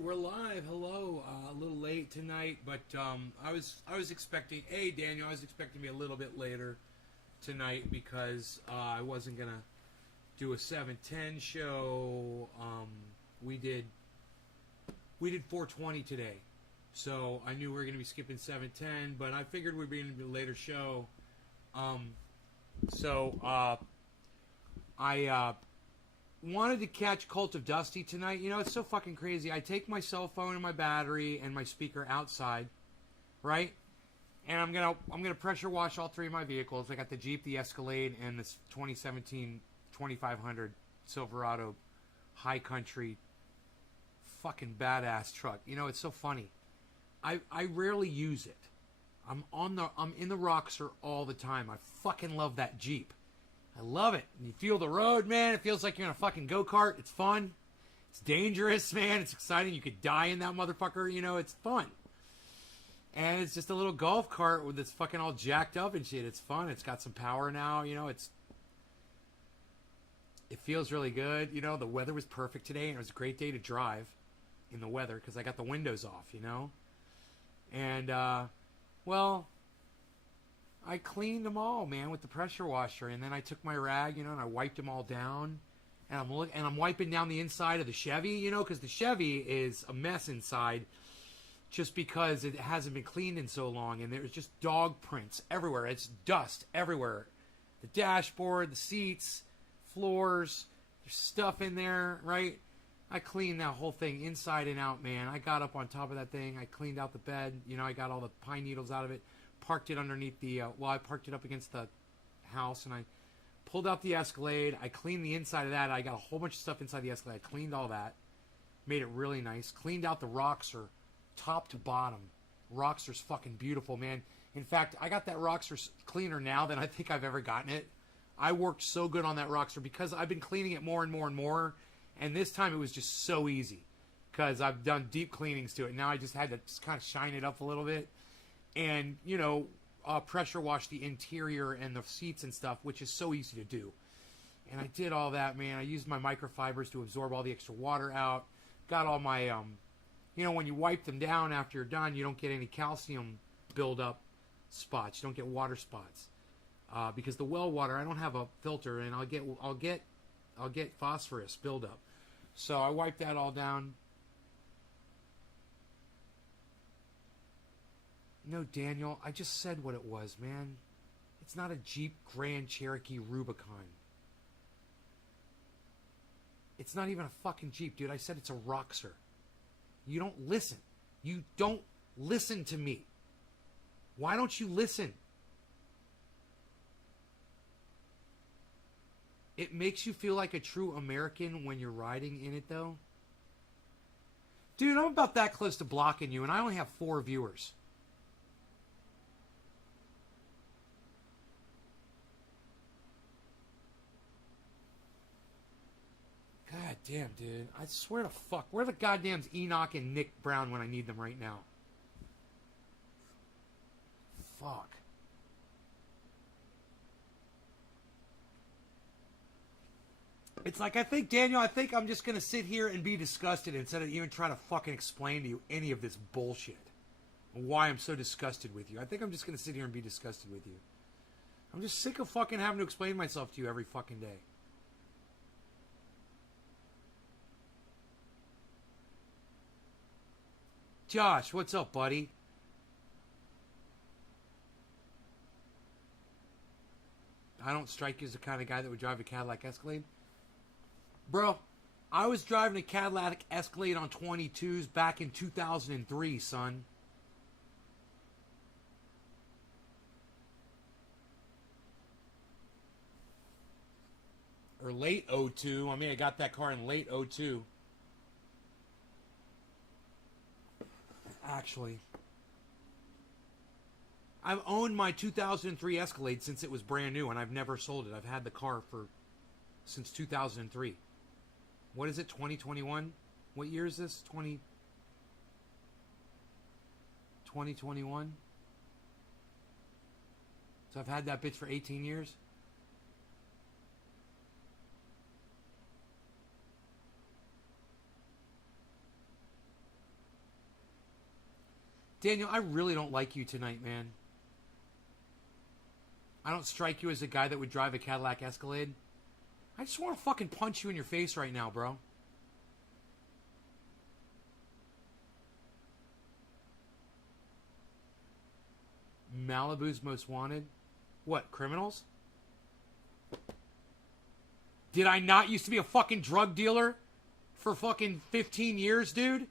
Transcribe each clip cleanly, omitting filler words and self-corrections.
right, we're live. Hello. A little late tonight, but I was expecting. Hey, Daniel, I was expecting to be a little bit later tonight because I wasn't gonna do a 7:10 show. We did 4:20 today, so I knew we were gonna be skipping 7:10, but I figured we'd be in a later show. I wanted to catch Cult of Dusty tonight. You know, it's so fucking crazy. I take my cell phone and my battery and my speaker outside, right? And I'm gonna pressure wash all three of my vehicles. I got the Jeep, the Escalade, and this 2017 2500 Silverado High Country fucking badass truck. You know, it's so funny. I rarely use it. I'm in the Roxor all the time. I fucking love that Jeep. I love it. And you feel the road, man. It feels like you're in a fucking go-kart. It's fun. It's dangerous, man. It's exciting. You could die in that motherfucker. You know, it's fun. And it's just a little golf cart with this fucking all jacked up and shit. It's fun. It's got some power now. You know, it feels really good. You know, the weather was perfect today, and it was a great day to drive in the weather because I got the windows off, you know. And, well, I cleaned them all, man, with the pressure washer, and then I took my rag, you know, and I wiped them all down, and I'm wiping down the inside of the Chevy, you know, because the Chevy is a mess inside, just because it hasn't been cleaned in so long, and there's just dog prints everywhere. It's dust everywhere, the dashboard, the seats, floors, there's stuff in there, right? I cleaned that whole thing inside and out, man. I got up on top of that thing. I cleaned out the bed, you know, I got all the pine needles out of it. Parked it underneath the, I parked it up against the house, and I pulled out the Escalade. I cleaned the inside of that. I got a whole bunch of stuff inside the Escalade. I cleaned all that. Made it really nice. Cleaned out the Roxor, top to bottom. Roxor's fucking beautiful, man. In fact, I got that Roxor cleaner now than I think I've ever gotten it. I worked so good on that Roxor because I've been cleaning it more and more and more, and this time it was just so easy because I've done deep cleanings to it. Now I just had to just kind of shine it up a little bit. And, you know, pressure wash the interior and the seats and stuff, which is so easy to do. And I did all that, man. I used my microfibers to absorb all the extra water out. Got all my, you know, when you wipe them down after you're done, you don't get any calcium buildup spots. You don't get water spots. Because the well water, I don't have a filter, and I'll get phosphorus buildup. So I wiped that all down. No, Daniel, I just said what it was, man. It's not a Jeep Grand Cherokee Rubicon. It's not even a fucking Jeep, dude. I said it's a Roxor. You don't listen. You don't listen to me. Why don't you listen? It makes you feel like a true American when you're riding in it, though. Dude, I'm about that close to blocking you, and I only have 4 viewers. God damn, dude. I swear to fuck. Where are the goddamn Enoch and Nick Brown when I need them right now? Fuck. It's like, Daniel, I think I'm just going to sit here and be disgusted instead of even trying to fucking explain to you any of this bullshit. And why I'm so disgusted with you. I think I'm just going to sit here and be disgusted with you. I'm just sick of fucking having to explain myself to you every fucking day. Josh, what's up, buddy? I don't strike you as the kind of guy that would drive a Cadillac Escalade. Bro, I was driving a Cadillac Escalade on 22s back in 2003, son. Or late 02. I mean, I got that car in late 02. Actually, I've owned my 2003 Escalade since it was brand new, and I've never sold it. I've had the car since 2003. What is it, 2021? What year is this? 2021? So I've had that bitch for 18 years. Daniel, I really don't like you tonight, man. I don't strike you as a guy that would drive a Cadillac Escalade. I just want to fucking punch you in your face right now, bro. Malibu's Most Wanted? What, criminals? Did I not used to be a fucking drug dealer for fucking 15 years, dude?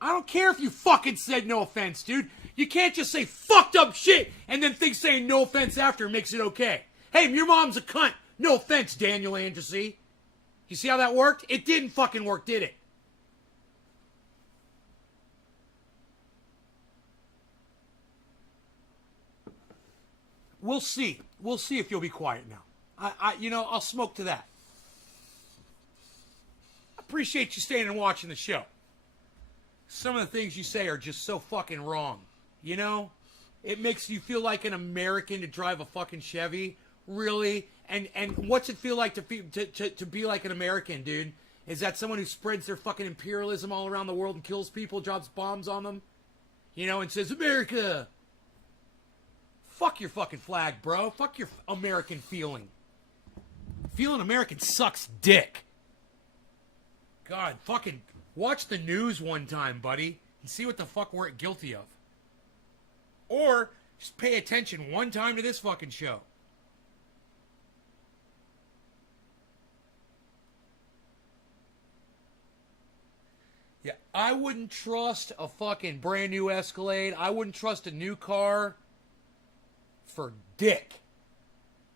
I don't care if you fucking said no offense, dude. You can't just say fucked up shit and then think saying no offense after makes it okay. Hey, your mom's a cunt. No offense, Daniel Andressy. You see how that worked? It didn't fucking work, did it? We'll see. We'll see if you'll be quiet now. I'll smoke to that. I appreciate you staying and watching the show. Some of the things you say are just so fucking wrong. You know? It makes you feel like an American to drive a fucking Chevy. Really? And what's it feel like to be like an American, dude? Is that someone who spreads their fucking imperialism all around the world and kills people, drops bombs on them? You know, and says, America! Fuck your fucking flag, bro. Fuck your American feeling. Feeling American sucks dick. God, fucking watch the news one time, buddy, and see what the fuck we're guilty of. Or just pay attention one time to this fucking show. Yeah, I wouldn't trust a fucking brand new Escalade. I wouldn't trust a new car for dick.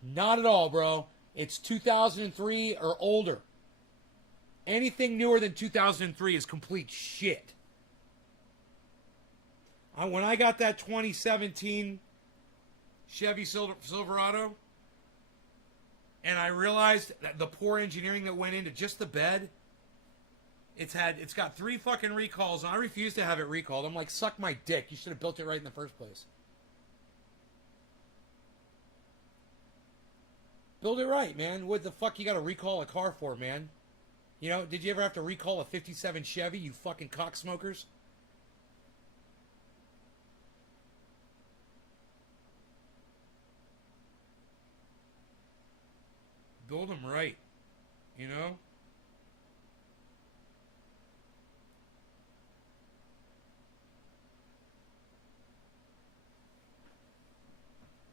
Not at all, bro. It's 2003 or older. Anything newer than 2003 is complete shit. When I got that 2017 Chevy Silverado, and I realized that the poor engineering that went into just the bed, it's got 3 fucking recalls, and I refuse to have it recalled. I'm like, suck my dick. You should have built it right in the first place. Build it right, man. What the fuck you got to recall a car for, man? You know, did you ever have to recall a 57 Chevy, you fucking cocksmokers? Build them right, you know?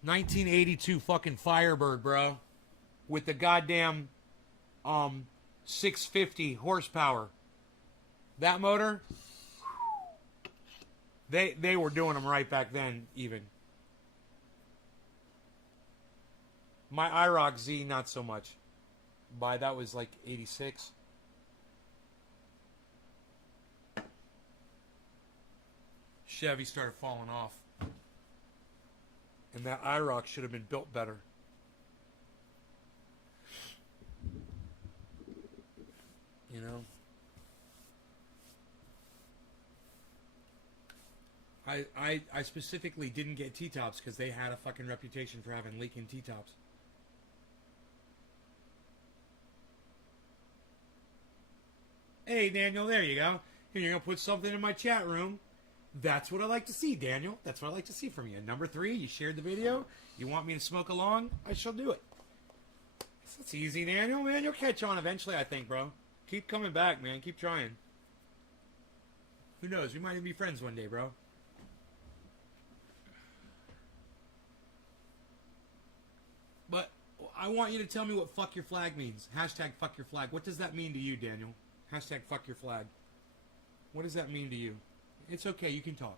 ...1982 fucking Firebird, bro. With the goddamn 650 horsepower. That motor, they were doing them right back then, even. My IROC Z, not so much. That was like 86. Chevy started falling off. And that IROC should have been built better. You know? I specifically didn't get T-tops because they had a fucking reputation for having leaking T-tops. Hey, Daniel, there you go. Here, you're going to put something in my chat room. That's what I like to see, Daniel. That's what I like to see from you. Number 3, you shared the video. You want me to smoke along? I shall do it. It's easy, Daniel. Man, you'll catch on eventually, I think, bro. Keep coming back, man. Keep trying. Who knows? We might even be friends one day, bro. But I want you to tell me what fuck your flag means. Hashtag fuck your flag. What does that mean to you, Daniel? Hashtag fuck your flag. What does that mean to you? It's okay. You can talk.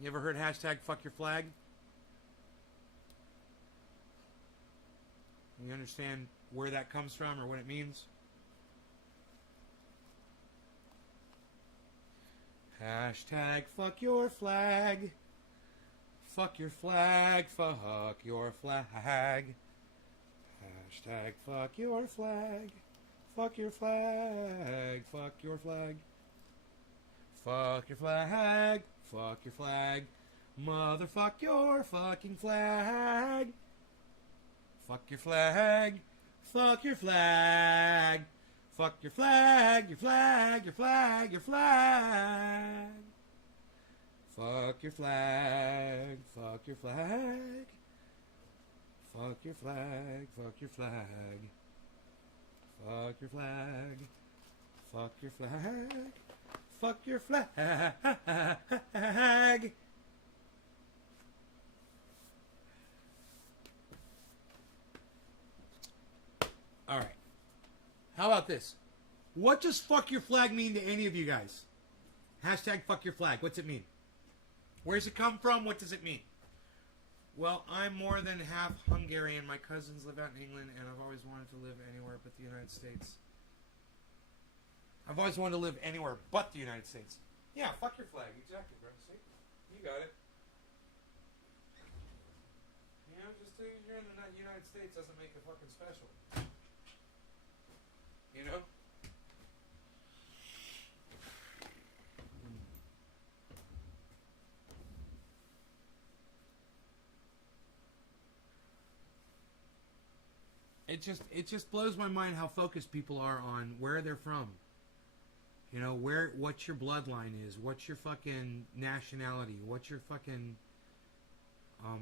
You ever heard hashtag fuck your flag? You understand where that comes from or what it means? Hashtag fuck your flag. Fuck your flag. Fuck your flag. Hashtag fuck your flag. Fuck your flag. Fuck your flag. Fuck your flag. Fuck your flag. Motherfuck your fucking flag. Fuck your flag. Fuck your flag. Fuck your flag, your flag, your flag, your flag. Fuck your flag, fuck your flag. Fuck your flag, fuck your flag. Fuck your flag. Fuck your flag. Fuck your flag. All right. How about this? What does fuck your flag mean to any of you guys? Hashtag fuck your flag. What's it mean? Where's it come from? What does it mean? Well, I'm more than half Hungarian. My cousins live out in England, and I've always wanted to live anywhere but the United States. I've always wanted to live anywhere but the United States. Yeah, fuck your flag. Exactly, bro. See? You got it. You know, just because you're in the United States doesn't make it fucking special. You know? It just blows my mind how focused people are on where they're from. You know, what your bloodline is, what's your fucking nationality, what's your fucking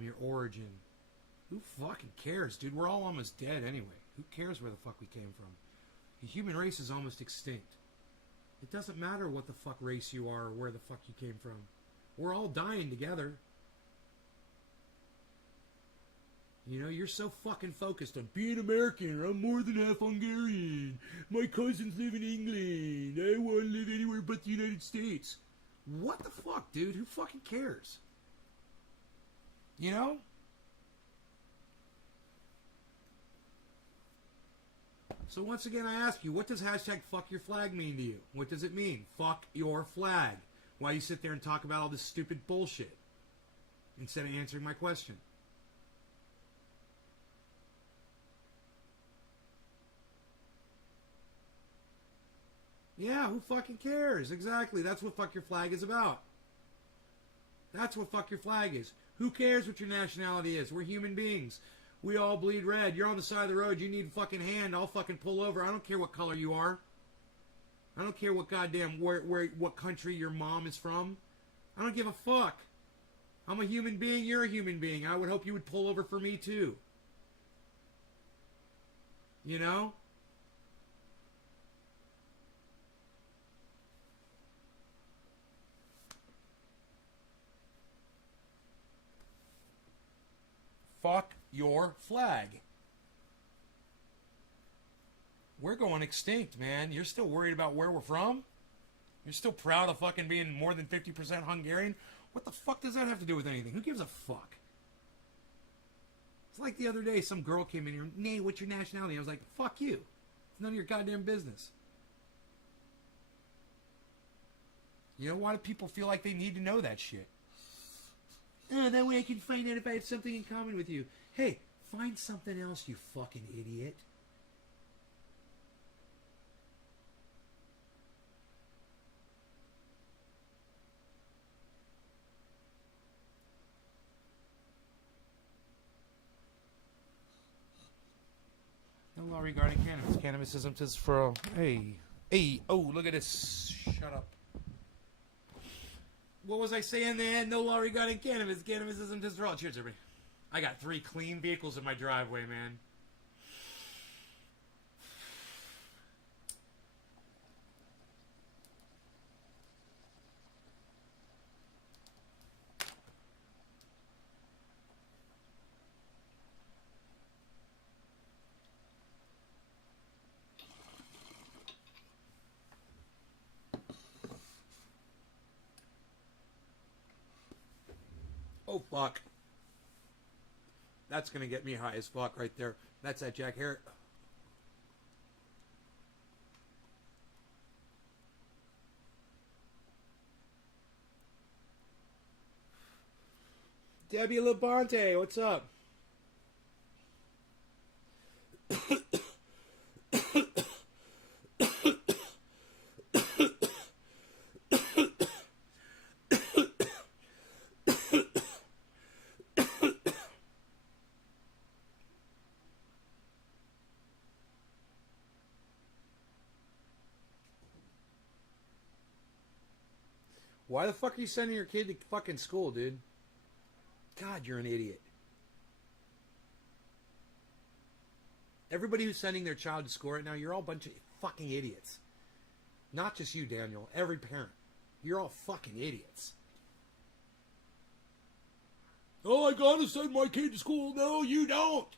your origin. Who fucking cares, dude? We're all almost dead anyway. Who cares where the fuck we came from? The human race is almost extinct. It doesn't matter what the fuck race you are or where the fuck you came from. We're all dying together. You know, you're so fucking focused on being American. I'm more than half Hungarian. My cousins live in England. I want to live anywhere but the United States. What the fuck, dude? Who fucking cares? You know? So once again, I ask you, what does hashtag fuck your flag mean to you? What does it mean? Fuck your flag. Why you sit there and talk about all this stupid bullshit instead of answering my question? Yeah, who fucking cares? Exactly. That's what fuck your flag is about. That's what fuck your flag is. Who cares what your nationality is? We're human beings. We all bleed red. You're on the side of the road. You need a fucking hand. I'll fucking pull over. I don't care what color you are. I don't care what goddamn what country your mom is from. I don't give a fuck. I'm a human being. You're a human being. I would hope you would pull over for me too. You know? Fuck your flag. We're going extinct, man. You're still worried about where we're from? You're still proud of fucking being more than 50% Hungarian? What the fuck does that have to do with anything? Who gives a fuck? It's like the other day, some girl came in here, Nate, what's your nationality? I was like, fuck you. It's none of your goddamn business. You know, why do people feel like they need to know that shit? Oh, that way I can find out if I have something in common with you. Hey, find something else, you fucking idiot. No law regarding cannabis. Cannabis isn't just for... Hey. Oh, look at this. Shut up. What was I saying there? No law regarding cannabis. Cannabis isn't just for all. Cheers, everybody. I got 3 clean vehicles in my driveway, man. Oh, fuck. That's going to get me high as fuck right there. That's that Jack Harris. Debbie Labonte, what's up? Why the fuck are you sending your kid to fucking school, dude? God, you're an idiot. Everybody who's sending their child to school right now, you're all a bunch of fucking idiots. Not just you, Daniel. Every parent. You're all fucking idiots. Oh, I gotta send my kid to school. No, you don't.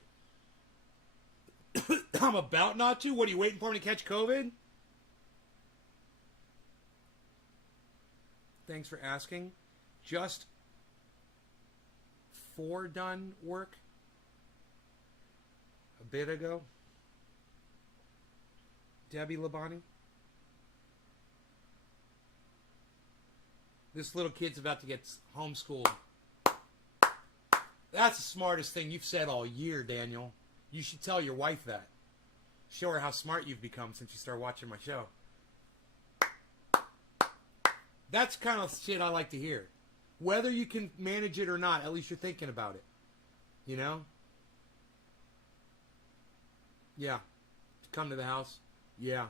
I'm about not to. What, are you waiting for me to catch COVID? Thanks for asking. Just done work a bit ago. Debbie Labani. This little kid's about to get homeschooled. That's the smartest thing you've said all year, Daniel. You should tell your wife that. Show her how smart you've become since you started watching my show. That's the kind of shit I like to hear. Whether you can manage it or not, at least you're thinking about it. You know? Yeah. Come to the house? Yeah.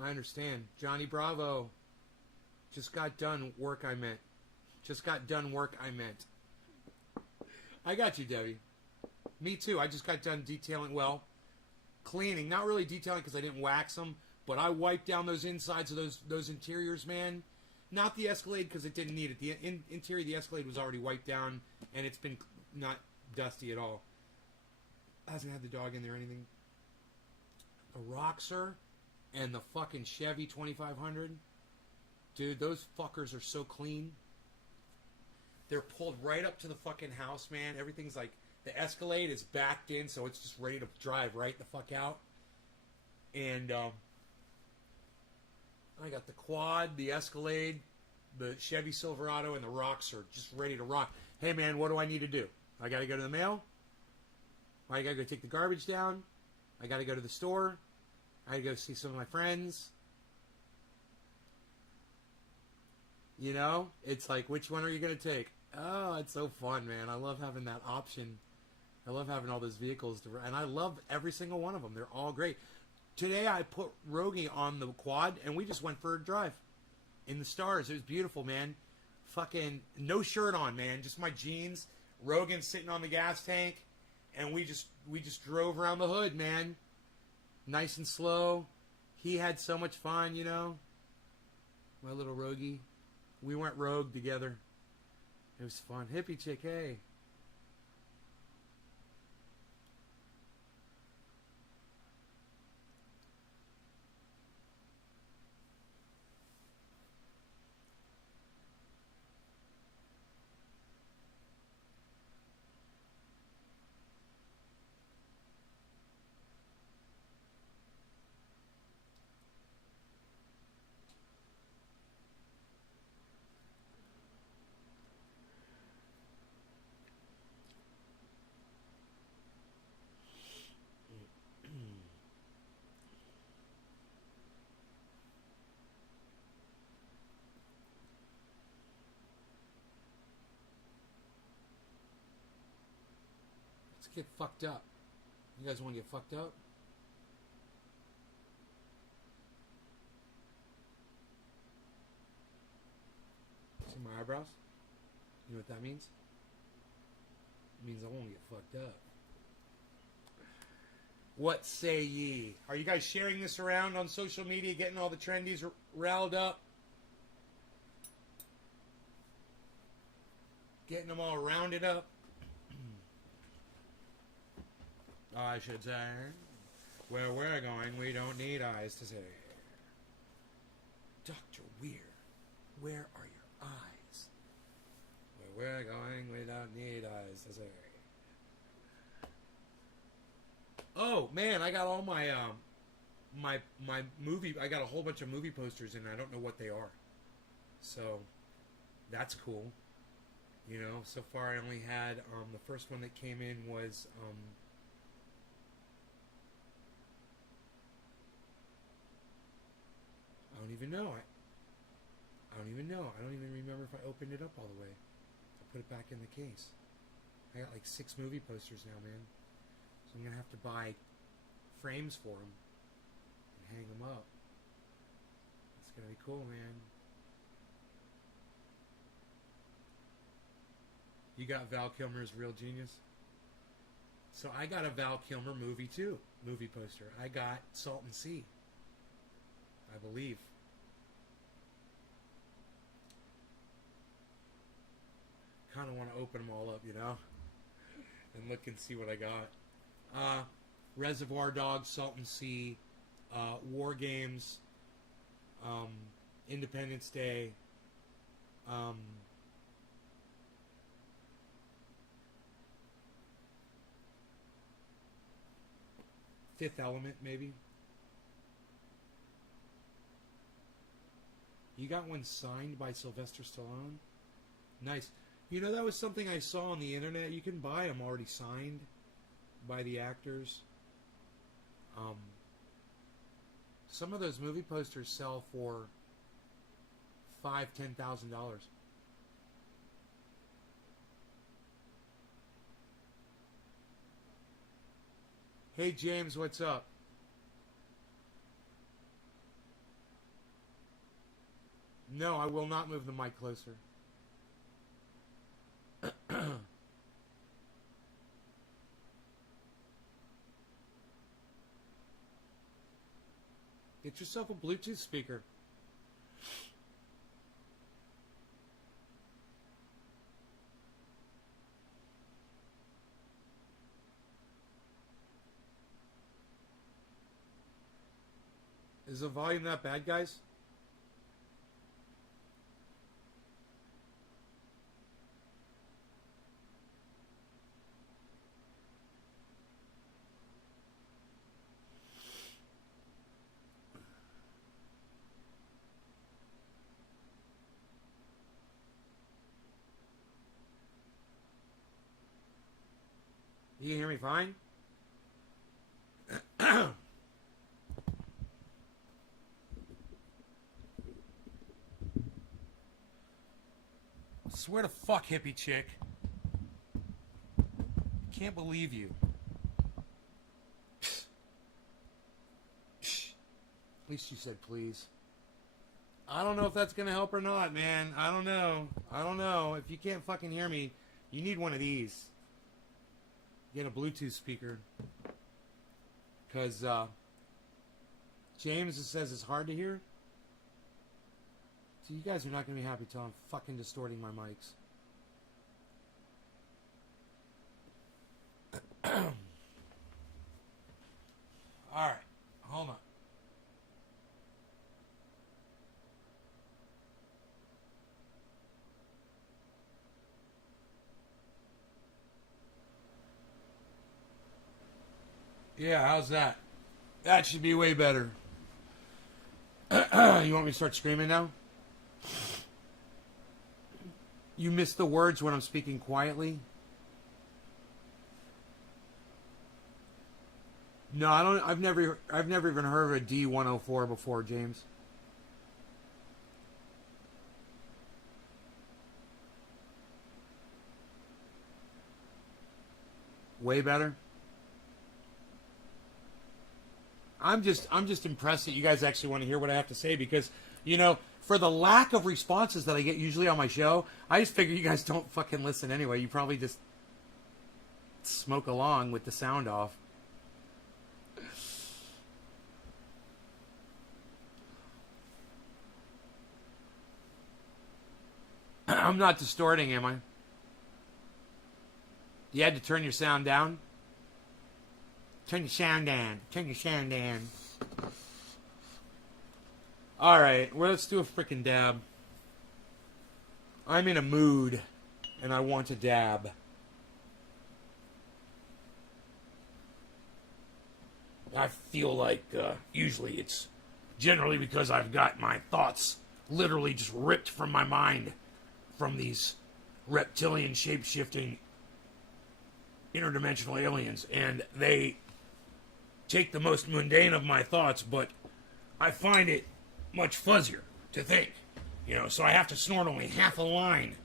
I understand. Johnny Bravo. Just got done work, I meant. Just got done work, I meant. I got you, Debbie. Me too. I just got done detailing, well, cleaning. Not really detailing because I didn't wax them, but I wiped down those insides of those interiors, man. Not the Escalade because it didn't need it. The interior of the Escalade was already wiped down, and it's been not dusty at all. Hasn't had the dog in there or anything. The Roxor and the fucking Chevy 2500. Dude, those fuckers are so clean. They're pulled right up to the fucking house, man. Everything's like, the Escalade is backed in, so it's just ready to drive right the fuck out. And I got the Quad, the Escalade, the Chevy Silverado, and the Roxor just ready to rock. Hey, man, what do I need to do? I got to go to the mail? I got to go take the garbage down? I got to go to the store? I got to go see some of my friends? You know? It's like, which one are you going to take? Oh, it's so fun, man. I love having that option. I love having all those vehicles. And I love every single one of them. They're all great. Today I put Rogie on the Quad, and we just went for a drive in the stars. It was beautiful, man. Fucking no shirt on, man. Just my jeans. Rogan sitting on the gas tank, and we just drove around the hood, man. Nice and slow. He had so much fun, you know. My little Rogie. We went rogue together. It was fun. Hippie chick, hey. Let's get fucked up. You guys want to get fucked up? See my eyebrows? You know what that means? It means I want to get fucked up. What say ye? Are you guys sharing this around on social media, getting all the trendies riled up? Getting them all rounded up? I should say, where we're going, we don't need eyes to see. Dr. Weir, where are your eyes? Where we're going, we don't need eyes to see. Oh man, I got all my my movie. I got a whole bunch of movie posters, and I don't know what they are. So that's cool. You know, so far I only had the first one that came in was I don't even know. I don't even know. I don't even remember if I opened it up all the way. I put it back in the case. I got like 6 movie posters now, man. So I'm going to have to buy frames for them and hang them up. It's going to be cool, man. You got Val Kilmer's Real Genius? So I got a Val Kilmer movie too. Movie poster. I got Salton Sea. I believe. Kind of want to open them all up, you know? And look and see what I got. Reservoir Dogs, Salton Sea, War Games, Independence Day, Fifth Element, maybe. You got one signed by Sylvester Stallone? Nice. You know, that was something I saw on the internet. You can buy them already signed by the actors. Some of those movie posters sell for $5,000-$10,000. Hey James, what's up? No, I will not move the mic closer. Get yourself a Bluetooth speaker. Is the volume that bad, guys? You can hear me fine? Swear to fuck, hippie chick. Can't believe you. At least you said please. I don't know if that's gonna help or not, man. I don't know. I don't know. If you can't fucking hear me, you need one of these. Get a Bluetooth speaker. Because, James says it's hard to hear. So you guys are not going to be happy till I'm fucking distorting my mics. Alright, hold on. Yeah, how's that? That should be way better. You want me to start screaming now? You miss the words when I'm speaking quietly? No, I don't. I've never even heard of a D104 before, James. Way better. I'm just impressed that you guys actually want to hear what I have to say because, you know, for the lack of responses that I get usually on my show, I just figure you guys don't fucking listen anyway. You probably just smoke along with the sound off. I'm not distorting, am I? You had to turn your sound down? Turn your sound down. Turn your sound down. Alright, well, let's do a frickin' dab. I'm in a mood, and I want to dab. I feel like, usually it's generally because I've got my thoughts literally just ripped from my mind from these reptilian, shape-shifting, interdimensional aliens, and they take the most mundane of my thoughts, but I find it much fuzzier to think, you know, so I have to snort only half a line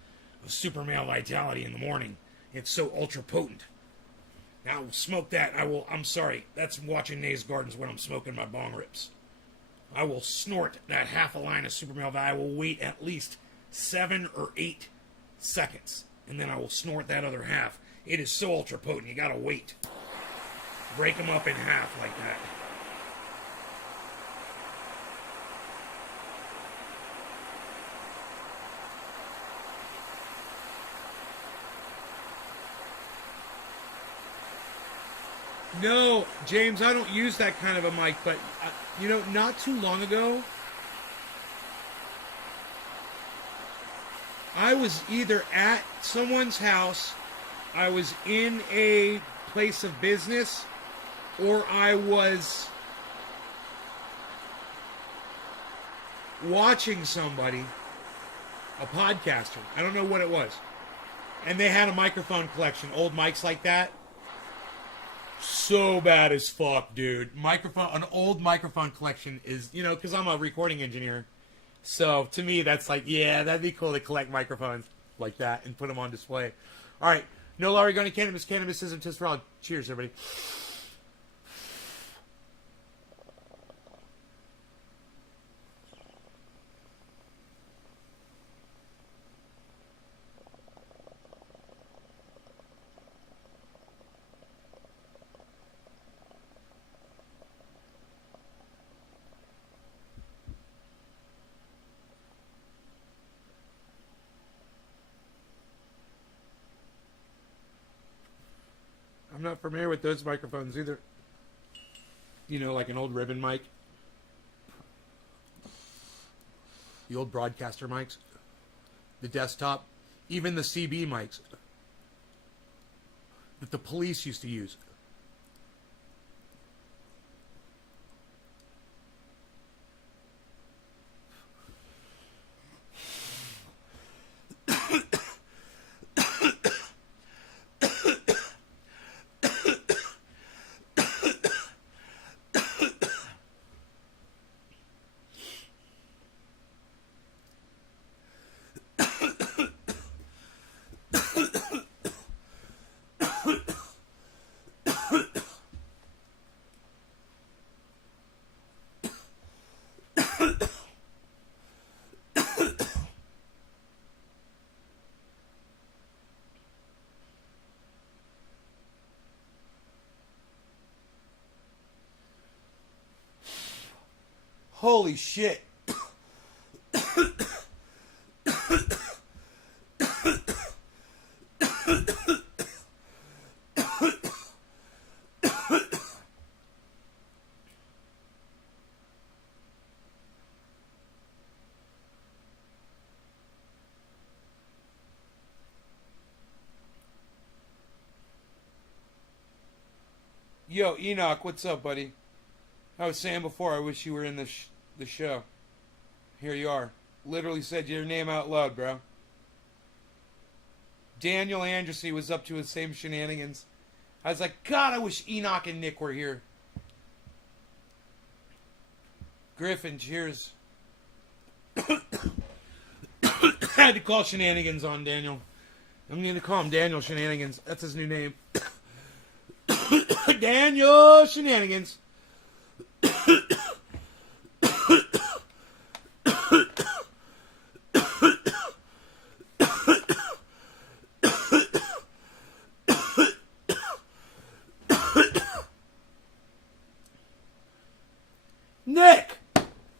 of super male vitality in the morning. It's so ultra potent. Now, I will smoke that. I'm sorry, that's watching Nays Gardens when I'm smoking my bong rips. I will snort that half a line of super male vitality. I will wait at least 7 or 8 seconds and then I will snort that other half. It is so ultra potent, you gotta wait. Break them up in half like that. No, James, I don't use that kind of a mic, but, you know, not too long ago, I was either at someone's house, I was in a place of business, or I was watching somebody, a podcaster, I don't know what it was, and they had a microphone collection, old mics like that. So bad as fuck, dude. An old microphone collection is, you know, because I'm a recording engineer. So to me, that's like, yeah, that'd be cool to collect microphones like that and put them on display. All right, no Larry going to cannabis. Cannabis isn't just for all. Cheers, everybody. I'm not familiar with those microphones either. You know, like an old ribbon mic. The old broadcaster mics. The desktop. Even the CB mics. That the police used to use. Holy shit. Yo, Enoch, what's up, buddy? I was saying before, I wish you were in the show. Here you are. Literally said your name out loud, bro. Daniel Andressy was up to his same shenanigans. I was like, God, I wish Enoch and Nick were here. Griffin, cheers. I had to call shenanigans on Daniel. I'm going to call him Daniel Shenanigans. That's his new name. Daniel Shenanigans. Nick!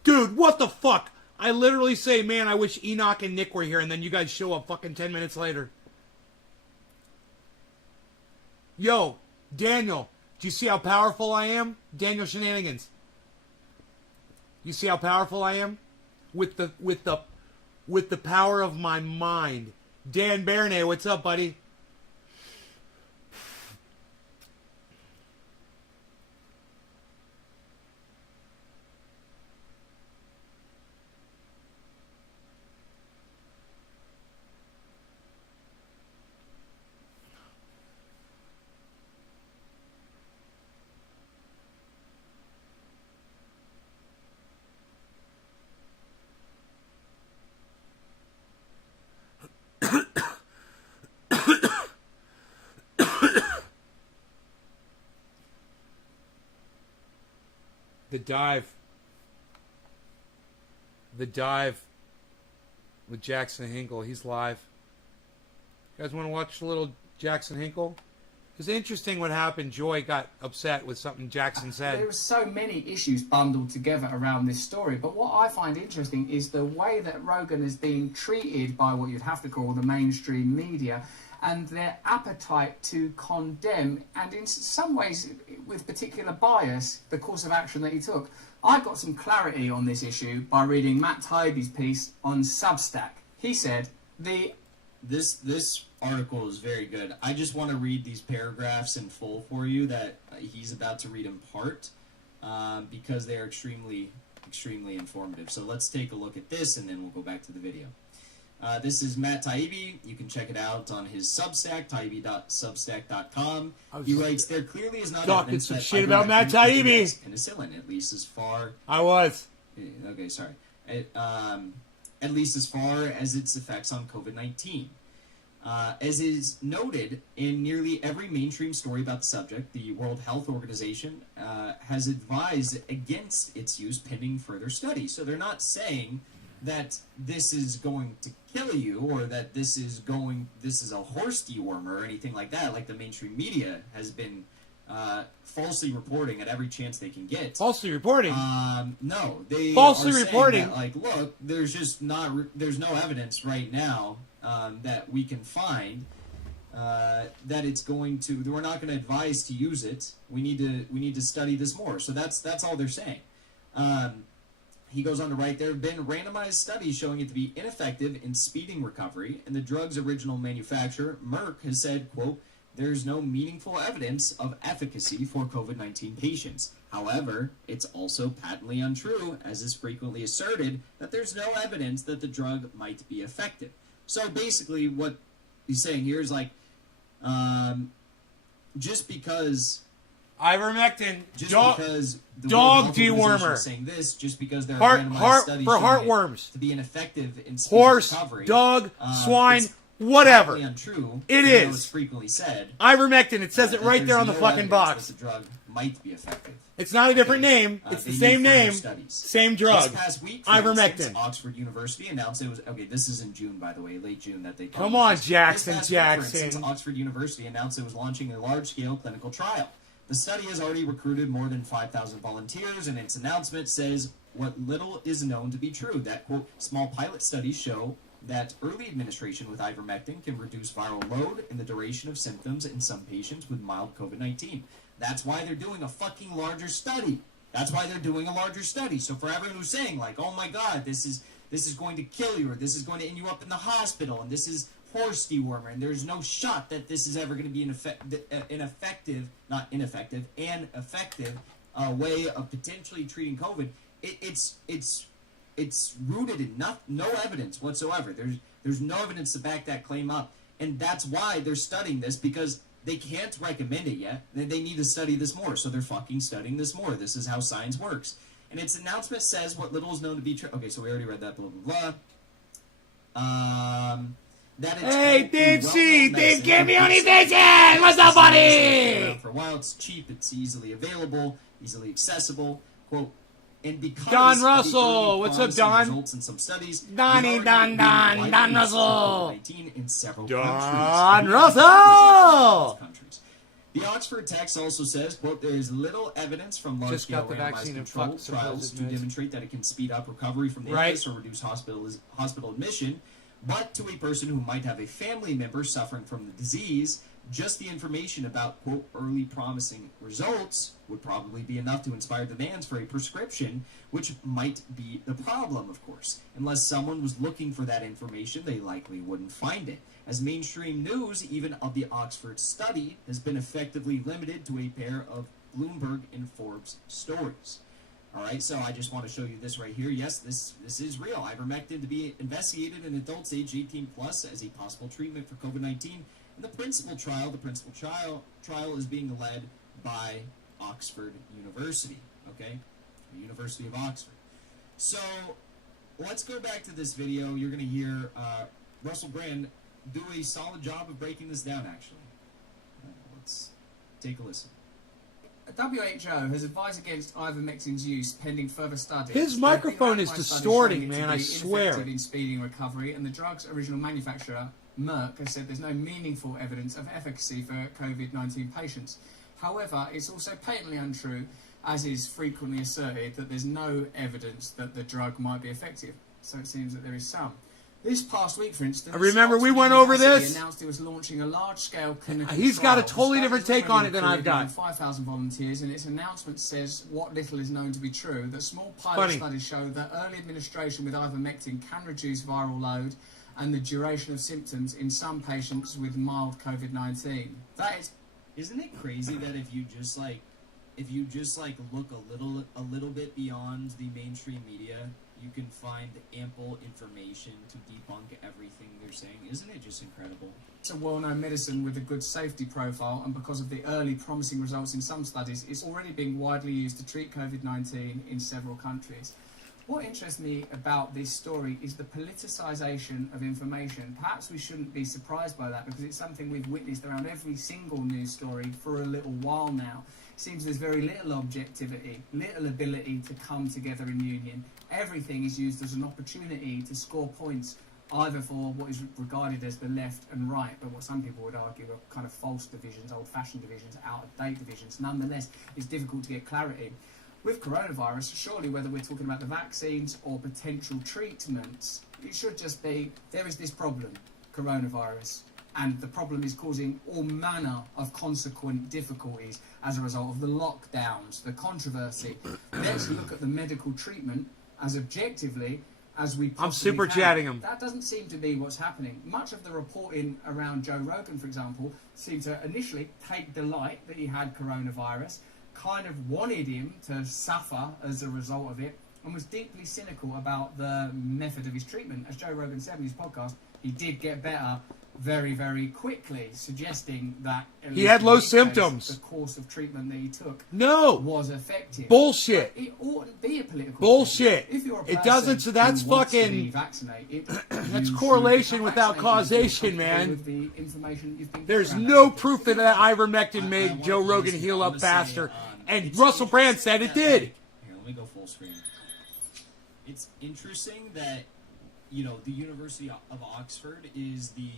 Dude, what the fuck? I literally say, man, I wish Enoch and Nick were here, and then you guys show up fucking 10 minutes later. Yo, Daniel, do you see how powerful I am? Daniel Shenanigans. You see how powerful I am? With the power of my mind. Dan Bernay, what's up, buddy? The dive with Jackson Hinkle. He's live. You guys want to watch a little Jackson Hinkle? It's interesting what happened. Joy got upset with something Jackson said. There are so many issues bundled together around this story, but what I find interesting is the way that Rogan is being treated by what you'd have to call the mainstream media, and their appetite to condemn, and in some ways with particular bias, the course of action that he took. I got some clarity on this issue by reading Matt Taibbi's piece on Substack. He said, This article is very good. I just want to read these paragraphs in full for you that he's about to read in part, because they are extremely informative. So let's take a look at this, and then we'll go back to the video. This is Matt Taibbi. You can check it out on his Substack, taibbi.substack.com. He writes, there clearly is not talking evidence some that shit about Matt ivermectin Taibbi. prevents penicillin, at least as far... I was. Okay, sorry. At least as far as its effects on COVID-19. As is noted in nearly every mainstream story about the subject, the World Health Organization has advised against its use pending further study. So they're not saying that this is going to kill you, or that this is a horse dewormer or anything like that, like the mainstream media has been falsely reporting at every chance they can get. Falsely reporting? No, they falsely are saying reporting. That, like, look, there's no evidence right now that we can find that it's going to. We're not going to advise to use it. We need to study this more. So that's all they're saying. He goes on to write, there have been randomized studies showing it to be ineffective in speeding recovery, and the drug's original manufacturer, Merck, has said, quote, there's no meaningful evidence of efficacy for COVID-19 patients. However, it's also patently untrue, as is frequently asserted, that there's no evidence that the drug might be effective. So basically what he's saying here is like, just because... Ivermectin, dog dewormer. Saying this, just because there are randomized studies for heartworms to be ineffective in horse, recovery, dog, swine, whatever. Untrue. It is. It's frequently said. Ivermectin. It says it right there on the fucking box. That the drug might be effective. It's not a different name. It's the same name, same drug. This past week, Ivermectin. Oxford University announced it was okay. This is in June, by the way, late June that they. Come on, Jackson. Oxford University announced it was launching a large-scale clinical trial. The study has already recruited more than 5,000 volunteers, and its announcement says what little is known to be true. That, quote, small pilot studies show that early administration with ivermectin can reduce viral load and the duration of symptoms in some patients with mild COVID-19. That's why they're doing a fucking larger study. That's why they're doing a larger study. So for everyone who's saying, like, oh my God, this is going to kill you, or this is going to end you up in the hospital, and this is horse dewormer, and there's no shot that this is ever going to be an effective way of potentially treating COVID. It's rooted in no evidence whatsoever. There's no evidence to back that claim up, and that's why they're studying this, because they can't recommend it yet. They need to study this more, so they're fucking studying this more. This is how science works. And its announcement says what little is known to be true. Okay, so we already read that. Blah blah blah. That it's hey, Dipsy! Dave gave me only vision! What's up, buddy? For a while, it's cheap, it's easily available, easily accessible. Quote, and because Don Russell! What's up, Don? Results in some studies, Don Russell! In several Don Russell! Countries. The Oxford text also says, quote, there is little evidence from large-scale randomized controlled trials to demonstrate that it can speed up recovery from the illness or reduce hospital admission. But to a person who might have a family member suffering from the disease, just the information about, quote, early promising results would probably be enough to inspire demands for a prescription, which might be the problem, of course. Unless someone was looking for that information, they likely wouldn't find it. As mainstream news, even of the Oxford study, has been effectively limited to a pair of Bloomberg and Forbes stories. All right, so I just want to show you this right here. Yes, this is real. Ivermectin to be investigated in adults age 18 plus as a possible treatment for COVID-19. And the principal trial is being led by Oxford University. Okay, the University of Oxford. So let's go back to this video. You're going to hear Russell Brand do a solid job of breaking this down. Actually, let's take a listen. WHO has advised against ivermectin's use pending further studies. His microphone is distorting, man, I swear. Effective in speeding recovery, and the drug's original manufacturer, Merck has said there's no meaningful evidence of efficacy for COVID-19 patients. However, it's also patently untrue, as is frequently asserted, that there's no evidence that the drug might be effective. So it seems that there is some. This past week, for instance, I remember we went over this. Announced it was launching a large-scale clinical He's trial. got a totally different take on it than I've got. 5,000 volunteers, and its announcement says what little is known to be true, that small pilot studies show that early administration with ivermectin can reduce viral load and the duration of symptoms in some patients with mild COVID-19. That is... Isn't it crazy that if you just look a little bit beyond the mainstream media, you can find ample information to debunk everything they're saying? Isn't it just incredible? It's a well-known medicine with a good safety profile, and because of the early promising results in some studies, it's already being widely used to treat COVID-19 in several countries. What interests me about this story is the politicisation of information. Perhaps we shouldn't be surprised by that, because it's something we've witnessed around every single news story for a little while now. It seems there's very little objectivity, little ability to come together in union. Everything is used as an opportunity to score points, either for what is regarded as the left and right, but what some people would argue are kind of false divisions, old-fashioned divisions, out-of-date divisions. Nonetheless, it's difficult to get clarity. With coronavirus, surely whether we're talking about the vaccines or potential treatments, it should just be, there is this problem, coronavirus, and the problem is causing all manner of consequent difficulties as a result of the lockdowns, the controversy. Let's look at the medical treatment as objectively as we possibly I'm super can. chatting him. That doesn't seem to be what's happening. Much of the reporting around Joe Rogan, for example, seemed to initially take delight that he had coronavirus, kind of wanted him to suffer as a result of it, and was deeply cynical about the method of his treatment. As Joe Rogan said in his podcast, he did get better very, very quickly, suggesting that he had low case, symptoms. the course of treatment that he took was effective. Bullshit. But it oughtn't be a political bullshit. If you're a it doesn't. So that's fucking. That's correlation without causation, man. With the information you've been There's no proof that ivermectin made Joe Rogan heal up faster, and Russell Brand said it did. Here, let me go full screen. It's interesting that, you know, the University of Oxford is the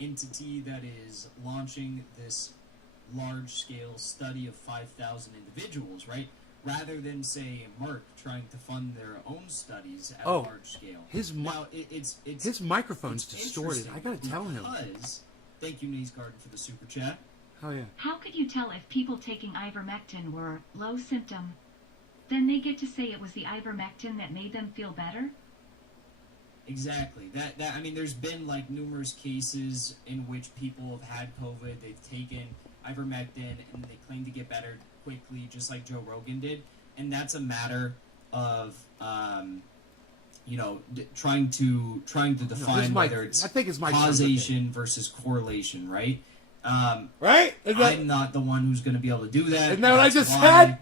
entity that is launching this large-scale study of 5,000 individuals, right? Rather than, say, Merck trying to fund their own studies at a large scale. His microphone's distorted. I gotta tell him. Thank you, Nice Garden, for the super chat. Oh yeah. How could you tell if people taking ivermectin were low symptom? Then they get to say it was the ivermectin that made them feel better? Exactly. I mean, there's been like numerous cases in which people have had COVID, they've taken ivermectin, and they claim to get better quickly, just like Joe Rogan did. And that's a matter of, you know, trying to define whether it's causation versus correlation, right? Right? I'm not the one who's going to be able to do that. Isn't that what I just said?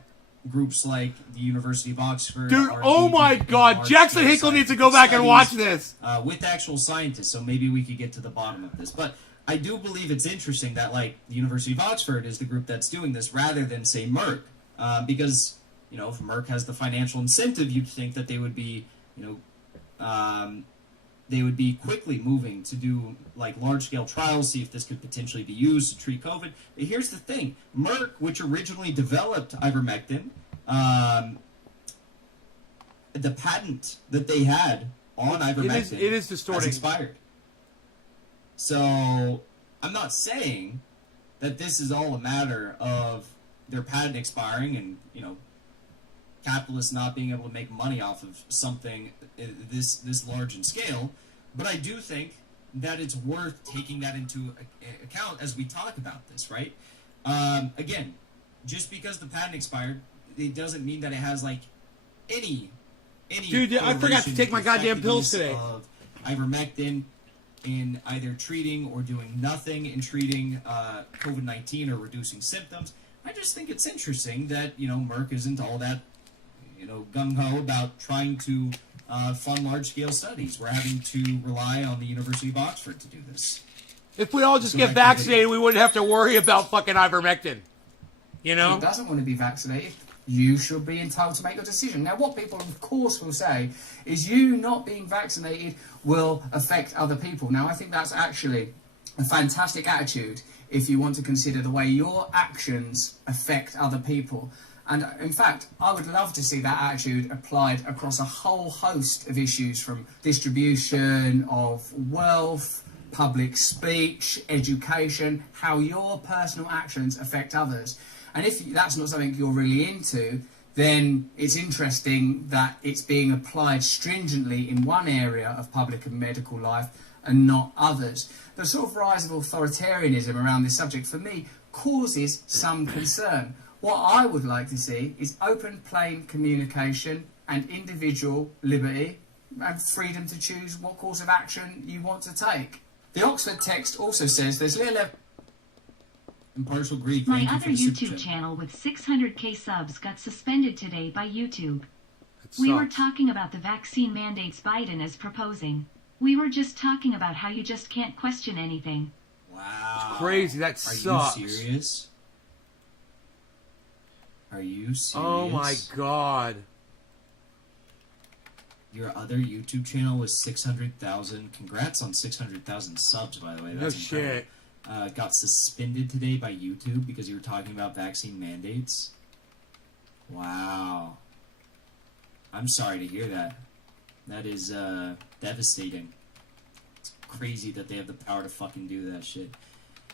Groups like the University of Oxford. Dude, oh my God. Jackson Hinkle needs to go back and watch this. With actual scientists, so maybe we could get to the bottom of this. But I do believe it's interesting that, like, the University of Oxford is the group that's doing this rather than, say, Merck. Because, you know, if Merck has the financial incentive, you'd think that they would be, you know, they would be quickly moving to do, like, large-scale trials, see if this could potentially be used to treat COVID. But here's the thing. Merck, which originally developed ivermectin, the patent that they had on ivermectin it is distorting. has expired. So I'm not saying that this is all a matter of their patent expiring and, you know, capitalists not being able to make money off of something this large in scale, but I do think that it's worth taking that into account as we talk about this, right? Again, just because the patent expired, it doesn't mean that it has, like, any Dude, I forgot to take my goddamn pills today. Of ivermectin in either treating or doing nothing in treating COVID-19 or reducing symptoms. I just think it's interesting that, you know, Merck isn't all that, you know, gung-ho about trying to fund large-scale studies. We're having to rely on the University of Oxford to do this. If we all just get vaccinated, we wouldn't have to worry about fucking ivermectin. You know? Who doesn't want to be vaccinated? you should be entitled to make your decision. Now, what people, of course, will say is you not being vaccinated will affect other people. Now, I think that's actually a fantastic attitude if you want to consider the way your actions affect other people. And in fact, I would love to see that attitude applied across a whole host of issues, from distribution of wealth, public speech, education, how your personal actions affect others. And if that's not something you're really into, then it's interesting that it's being applied stringently in one area of public and medical life and not others. The sort of rise of authoritarianism around this subject, for me, causes some concern. What I would like to see is open, plain communication and individual liberty and freedom to choose what course of action you want to take. The Oxford text also says there's little impartial Greek. My other YouTube channel with 600k subs got suspended today by YouTube. We were talking about the vaccine mandates Biden is proposing. We were just talking about how you just can't question anything. Wow. It's crazy. That sucks. Are you serious? Are you serious? Oh my god. Your other YouTube channel was 600,000. Congrats on 600,000 subs, by the way. That's no shit. Got suspended today by YouTube because you were talking about vaccine mandates. Wow. I'm sorry to hear that. That is devastating. It's crazy that they have the power to fucking do that shit.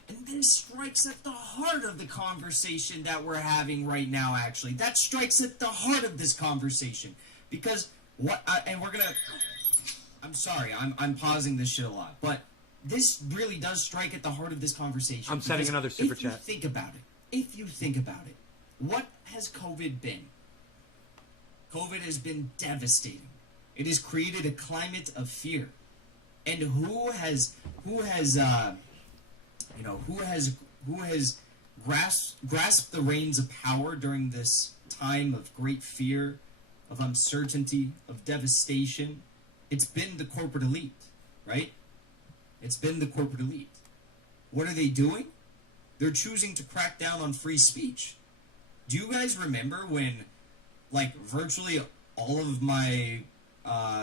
And this strikes at the heart of the conversation that we're having right now, actually. That strikes at the heart of this conversation. Because and we're gonna... I'm sorry, I'm pausing this shit a lot. But this really does strike at the heart of this conversation. I'm setting another super chat. If you think about it, what has COVID been? COVID has been devastating. It has created a climate of fear. And who has grasped the reins of power during this time of great fear, of uncertainty, of devastation? It's been the corporate elite, right? It's been the corporate elite. What are they doing? They're choosing to crack down on free speech. Do you guys remember when, like, virtually all of my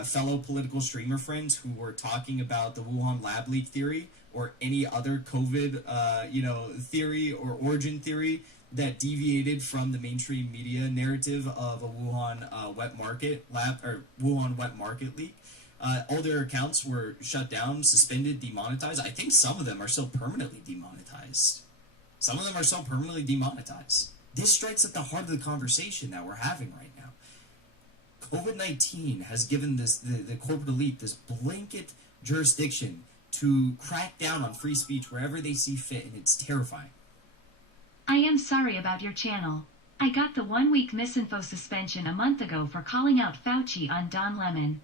fellow political streamer friends who were talking about the Wuhan lab leak theory or any other COVID, theory or origin theory that deviated from the mainstream media narrative of a Wuhan wet market lab or Wuhan wet market leak? All their accounts were shut down, suspended, demonetized. I think some of them are still permanently demonetized. This strikes at the heart of the conversation that we're having right now. COVID-19 has given the corporate elite this blanket jurisdiction to crack down on free speech wherever they see fit, and it's terrifying. I am sorry about your channel. I got the 1-week misinfo suspension a month ago for calling out Fauci on Don Lemon.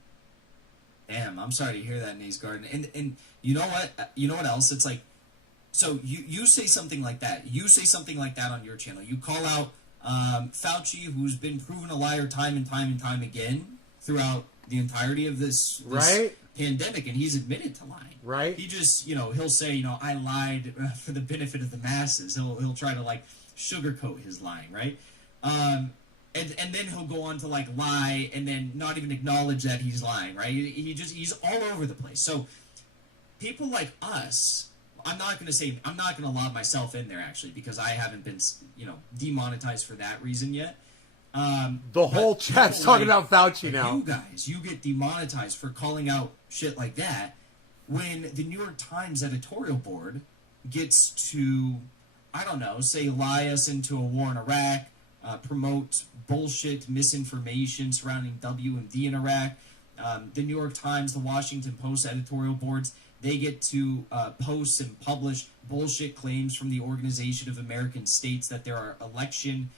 Damn, I'm sorry to hear that, Naze Garden. And you know what? You know what else? It's like, so you say something like that. You say something like that on your channel. You call out Fauci, who's been proven a liar time and time again throughout the entirety of this pandemic, and he's admitted to lying. Right. He just, he'll say, I lied for the benefit of the masses. He'll try to, like, sugarcoat his lying, right? And then he'll go on to, like, lie and then not even acknowledge that he's lying, right? He's all over the place. So people like us, I'm not going to lob myself in there, actually, because I haven't been, demonetized for that reason yet. The whole chat's talking about Fauci now. You guys, you get demonetized for calling out shit like that when the New York Times editorial board gets to, I don't know, say lie us into a war in Iraq, promote bullshit misinformation surrounding WMD in Iraq. The New York Times, the Washington Post editorial boards, they get to post and publish bullshit claims from the Organization of American States that there are election,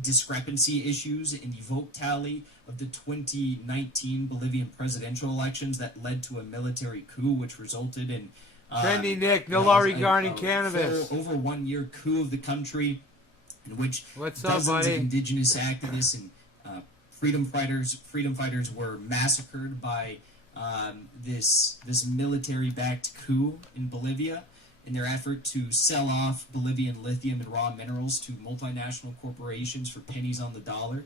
discrepancy issues in the vote tally of the 2019 Bolivian presidential elections that led to a military coup, which resulted in Trendy Nick, no law regarding cannabis. Over 1 year coup of the country, in which dozens of indigenous activists and freedom fighters were massacred by this military-backed coup in Bolivia. in their effort to sell off Bolivian lithium and raw minerals to multinational corporations for pennies on the dollar.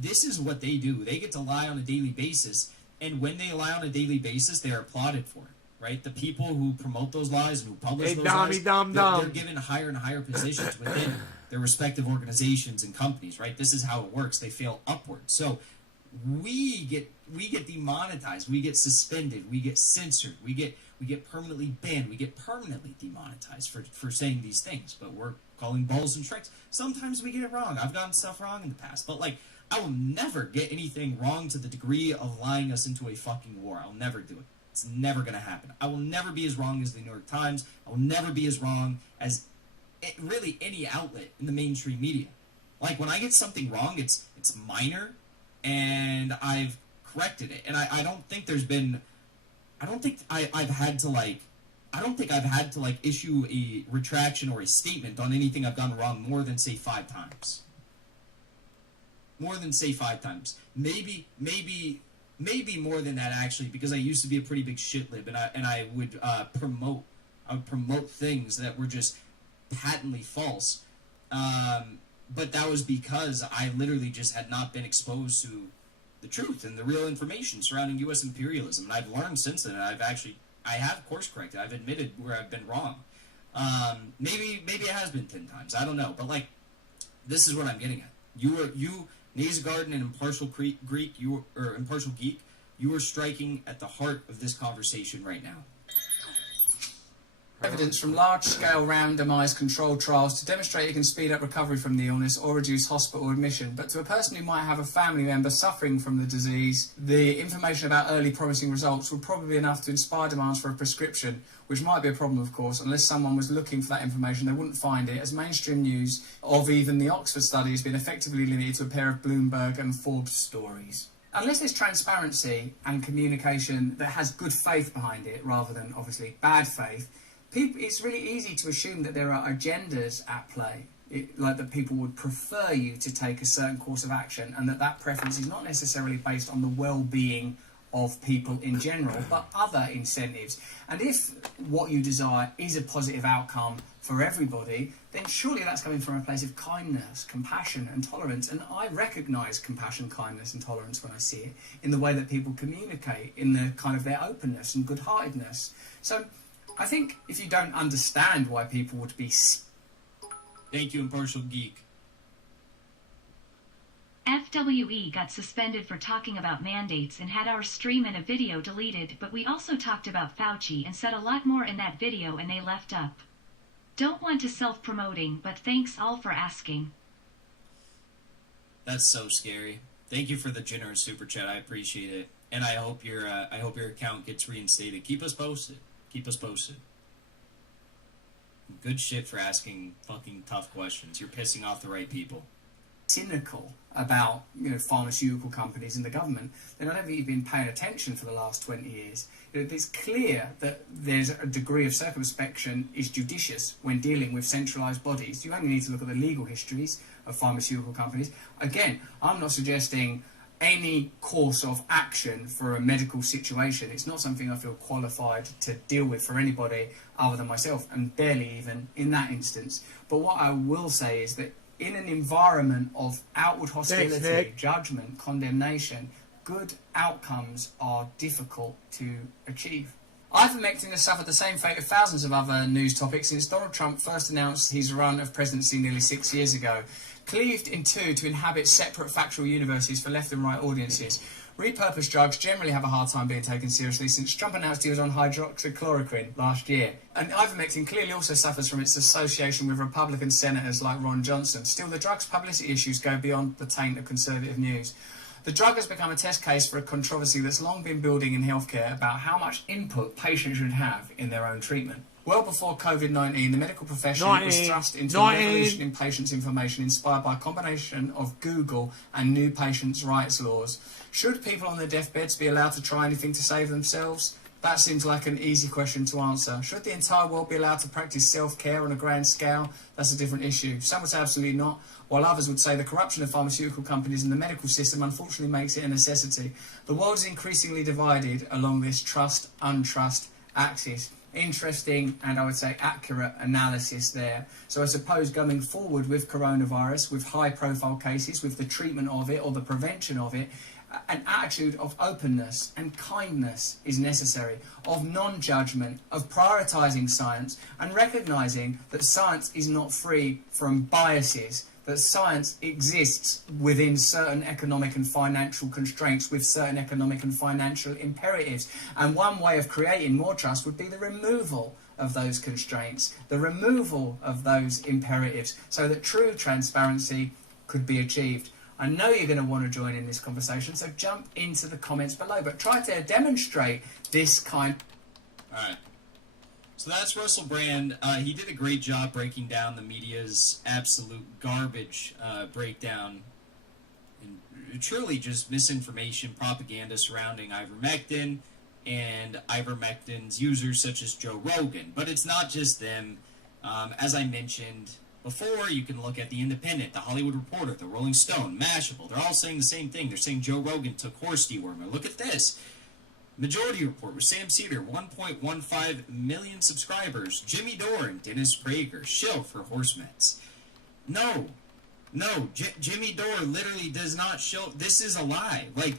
This is what they do. They get to lie on a daily basis, and when they lie on a daily basis, they are applauded for it, right? The people who promote those lies and who publish those lies, they're given higher and higher positions within their respective organizations and companies, right? This is how it works. They fail upward. So we get demonetized, we get suspended, we get censored, we get permanently banned, we get permanently demonetized for saying these things, but we're calling balls and strikes. Sometimes we get it wrong. I've gotten stuff wrong in the past, but like, I will never get anything wrong to the degree of lying us into a fucking war. I'll never do it. It's never going to happen. I will never be as wrong as the New York Times. I will never be as wrong as really any outlet in the mainstream media. Like, when I get something wrong, it's minor, and I've corrected it. And I don't think there's been, I don't think I've had to issue a retraction or a statement on anything I've done wrong more than, say, 5 times. More than, say, 5 times. Maybe more than that, actually, because I used to be a pretty big shitlib, and I would promote things that were just patently false. But that was because I literally just had not been exposed to the truth and the real information surrounding U.S. imperialism. And I've learned since then, and I have course corrected. I've admitted where I've been wrong. Maybe it has been 10 times. I don't know. But, like, this is what I'm getting at. You Nasegarden and Impartial Geek, you are striking at the heart of this conversation right now. Evidence from large-scale randomised controlled trials to demonstrate it can speed up recovery from the illness or reduce hospital admission. But to a person who might have a family member suffering from the disease, the information about early promising results would probably be enough to inspire demands for a prescription, which might be a problem, of course. Unless someone was looking for that information, they wouldn't find it, as mainstream news of even the Oxford study has been effectively limited to a pair of Bloomberg and Forbes stories. Unless there's transparency and communication that has good faith behind it, rather than, obviously, bad faith, it's really easy to assume that there are agendas at play, like that people would prefer you to take a certain course of action, and that preference is not necessarily based on the well-being of people in general, but other incentives. And if what you desire is a positive outcome for everybody, then surely that's coming from a place of kindness, compassion and tolerance. And I recognise compassion, kindness and tolerance when I see it in the way that people communicate, in the kind of their openness and good-heartedness. So I think if you don't understand why people would be... Thank you, Impartial Geek. FWE got suspended for talking about mandates and had our stream and a video deleted, but we also talked about Fauci and said a lot more in that video, and they left up. Don't want to self-promoting, but thanks all for asking. That's so scary. Thank you for the generous super chat. I appreciate it. And I hope your account gets reinstated. Keep us posted. Keep us posted. Good shit for asking fucking tough questions. You're pissing off the right people. Cynical about, pharmaceutical companies and the government, then I don't think you've been paying attention for the last 20 years. It's clear that there's a degree of circumspection is judicious when dealing with centralised bodies. You only need to look at the legal histories of pharmaceutical companies. Again, I'm not suggesting any course of action for a medical situation. It's not something I feel qualified to deal with for anybody other than myself, and barely even in that instance. But what I will say is that in an environment of outward hostility, judgment, condemnation, good outcomes are difficult to achieve. Ivermectin has suffered the same fate of thousands of other news topics since Donald Trump first announced his run of presidency nearly 6 years ago. Cleaved in two to inhabit separate factual universes for left and right audiences, repurposed drugs generally have a hard time being taken seriously since Trump announced he was on hydroxychloroquine last year. And ivermectin clearly also suffers from its association with Republican senators like Ron Johnson. Still, the drug's publicity issues go beyond the taint of conservative news. The drug has become a test case for a controversy that's long been building in healthcare about how much input patients should have in their own treatment. Well before COVID-19, the medical profession was thrust into a revolution in patients' information inspired by a combination of Google and new patients' rights laws. Should people on their deathbeds be allowed to try anything to save themselves? That seems like an easy question to answer. Should the entire world be allowed to practice self-care on a grand scale? That's a different issue. Some would say absolutely not, while others would say the corruption of pharmaceutical companies and the medical system unfortunately makes it a necessity. The world is increasingly divided along this trust-untrust axis. interesting and I would say accurate analysis there. So I suppose going forward with coronavirus, with high profile cases, with the treatment of it or the prevention of it, an attitude of openness and kindness is necessary, of non-judgment, of prioritising science and recognising that science is not free from biases, that science exists within certain economic and financial constraints, with certain economic and financial imperatives. And one way of creating more trust would be the removal of those constraints, the removal of those imperatives, so that true transparency could be achieved. I know you're going to want to join in this conversation, so jump into the comments below, but try to demonstrate this kind. All right. So that's Russell Brand. He did a great job breaking down the media's absolute garbage breakdown and truly just misinformation, propaganda surrounding ivermectin and ivermectin's users such as Joe Rogan. But it's not just them. As I mentioned before, you can look at The Independent, The Hollywood Reporter, The Rolling Stone, Mashable. They're all saying the same thing. They're saying Joe Rogan took horse dewormer. Look at this. Majority Report with Sam Cedar, 1.15 million subscribers. Jimmy Dore and Dennis Prager, shill for horse meds. No, Jimmy Dore literally does not shill. This is a lie. Like,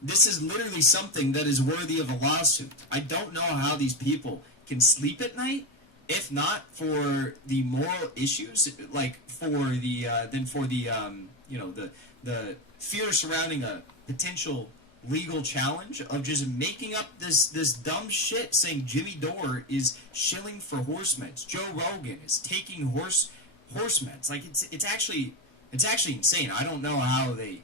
this is literally something that is worthy of a lawsuit. I don't know how these people can sleep at night, if not for the moral issues, like for the the fear surrounding a potential legal challenge of just making up this dumb shit, saying Jimmy Dore is shilling for horse meds, Joe Rogan is taking horse meds. Like, it's actually insane. I don't know how they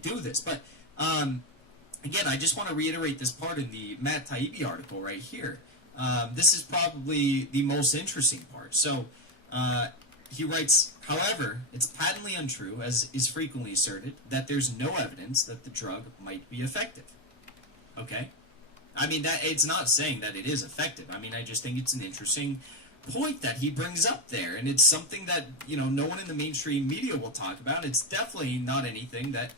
do this, but again, I just want to reiterate this part in the Matt Taibbi article right here. This is probably the most interesting part. So he writes, however, it's patently untrue, as is frequently asserted, that there's no evidence that the drug might be effective. Okay? I mean, that it's not saying that it is effective. I mean, I just think it's an interesting point that he brings up there, and it's something that, no one in the mainstream media will talk about. It's definitely not anything that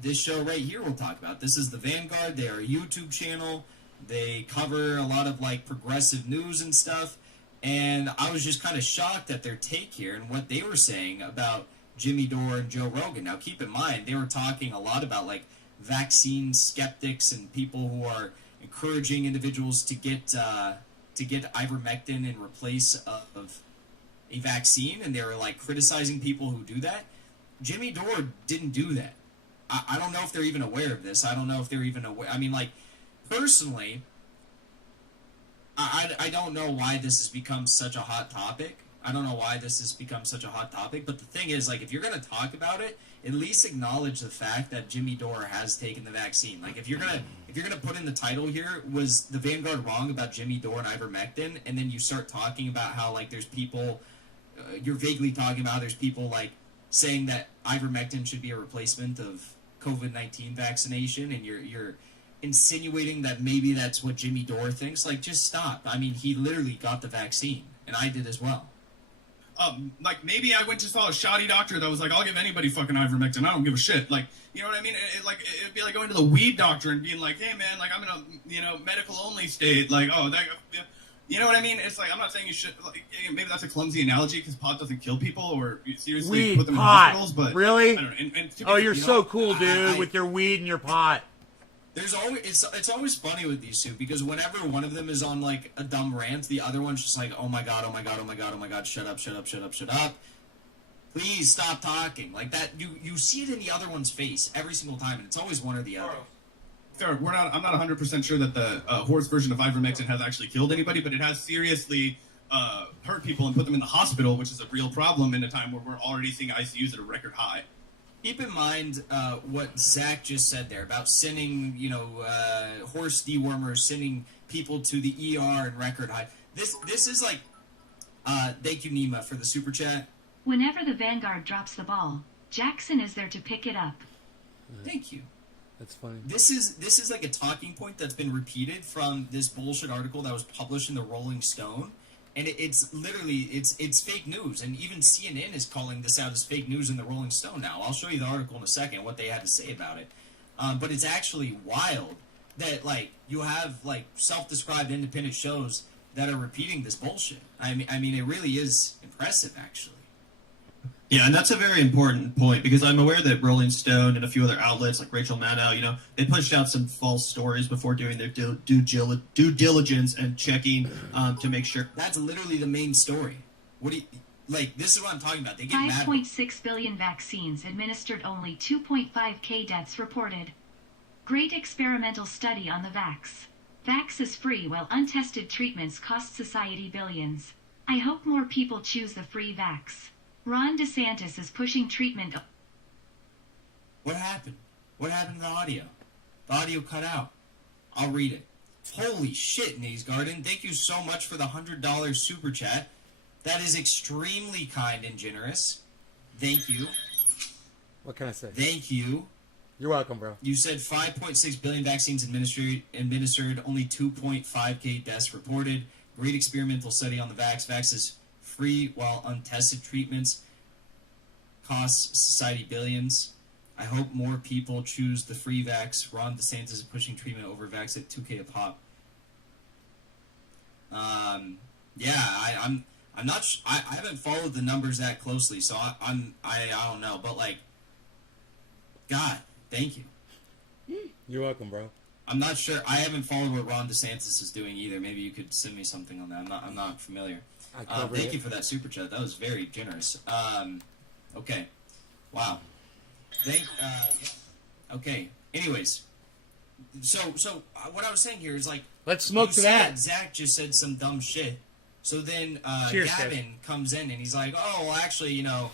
this show right here will talk about. This is the Vanguard. They are a YouTube channel. They cover a lot of, like, progressive news and stuff. And I was just kind of shocked at their take here and what they were saying about Jimmy Dore and Joe Rogan. Now, keep in mind, they were talking a lot about, like, vaccine skeptics and people who are encouraging individuals to get ivermectin in replace of a vaccine, and they were, like, criticizing people who do that. Jimmy Dore didn't do that. I don't know if they're even aware of this. I don't know if they're even aware. I mean, like, personally, I don't know why this has become such a hot topic. I don't know why this has become such a hot topic. But the thing is, like, if you're going to talk about it, at least acknowledge the fact that Jimmy Dore has taken the vaccine. Like, if you're gonna put in the title here, was the Vanguard wrong about Jimmy Dore and ivermectin? And then you start talking about how, like, there's people, you're vaguely talking about there's people, like, saying that ivermectin should be a replacement of COVID-19 vaccination, and you're insinuating that maybe that's what Jimmy Dore thinks. Like, just stop. I mean, he literally got the vaccine, and I did as well. Like, maybe I went to saw a shoddy doctor that was like, I'll give anybody fucking ivermectin. I don't give a shit. Like, you know what I mean? It'd be like going to the weed doctor and being like, hey, man, like, I'm in a medical only state. Like, oh, that, you know what I mean? It's like, I'm not saying you should, like, maybe that's a clumsy analogy because pot doesn't kill people or seriously weed, put them pot. in hospitals, but really? I don't know. And oh, you're so cool, dude, with your weed and your pot. There's always it's always funny with these two because whenever one of them is on, like, a dumb rant, the other one's just like, oh my god, shut up. Please stop talking. Like that, you see it in the other one's face every single time, and it's always one or the other. Fair. I'm not 100% sure that the horse version of ivermectin has actually killed anybody, but it has seriously hurt people and put them in the hospital, which is a real problem in a time where we're already seeing ICUs at a record high. Keep in mind what Zach just said there about sending, horse dewormers, sending people to the ER in record high. This is like, thank you, Nima, for the super chat. Whenever the Vanguard drops the ball, Jackson is there to pick it up. Thank you. That's funny. This is like a talking point that's been repeated from this bullshit article that was published in the Rolling Stone. And it's literally, it's fake news. And even CNN is calling this out as fake news in the Rolling Stone now. I'll show you the article in a second, what they had to say about it. But it's actually wild that, like, you have, like, self-described independent shows that are repeating this bullshit. I mean, it really is impressive, actually. Yeah, and that's a very important point, because I'm aware that Rolling Stone and a few other outlets like Rachel Maddow, you know, they pushed out some false stories before doing their due diligence and checking to make sure. That's literally the main story. What do you... Like, this is what I'm talking about. They get mad. 5.6 billion vaccines administered, only 2.5k deaths reported. Great experimental study on the vax. Vax is free while untested treatments cost society billions. I hope more people choose the free vax. Ron DeSantis is pushing treatment. What happened? What happened to the audio? The audio cut out. I'll read it. Holy shit, Naze Garden. Thank you so much for the $100 super chat. That is extremely kind and generous. Thank you. What can I say? Thank you. You're welcome, bro. You said 5.6 billion vaccines administered, only 2.5k deaths reported. Great experimental study on the vax. Vax is free while untested treatments costs society billions. I hope more people choose the free vax. Ron DeSantis is pushing treatment over vax at 2k a pop. Yeah, I'm not. I haven't followed the numbers that closely, so I don't know. But like, God, thank you. You're welcome, bro. I'm not sure. I haven't followed what Ron DeSantis is doing either. Maybe you could send me something on that. I'm not familiar. Thank you for that super chat. That was very generous. Okay. Wow. Okay. Anyways, so what I was saying here is like, let's smoke to that. Zach just said some dumb shit. So then Cheers, Gavin Dave. comes in and he's like, oh, well, actually, you know,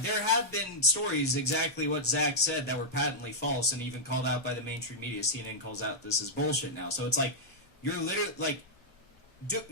there have been stories exactly what Zach said that were patently false and even called out by the mainstream media. CNN calls out this is bullshit now. So it's like, you're literally like, get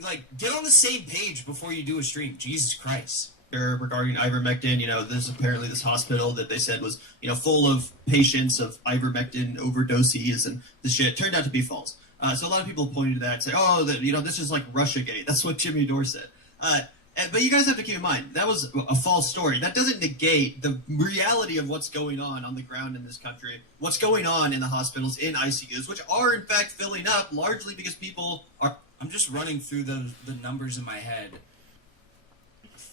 on the same page before you do a stream. Jesus Christ. Regarding ivermectin, you know, there's apparently this hospital that they said was, you know, full of patients of ivermectin overdoses, and the shit turned out to be false. So a lot of people pointed to that and say, oh, you know, this is like Russiagate. That's what Jimmy Dore said. But you guys have to keep in mind, that was a false story. That doesn't negate the reality of what's going on the ground in this country, what's going on in the hospitals, in ICUs, which are, in fact, filling up largely because people are... I'm just running through the numbers in my head.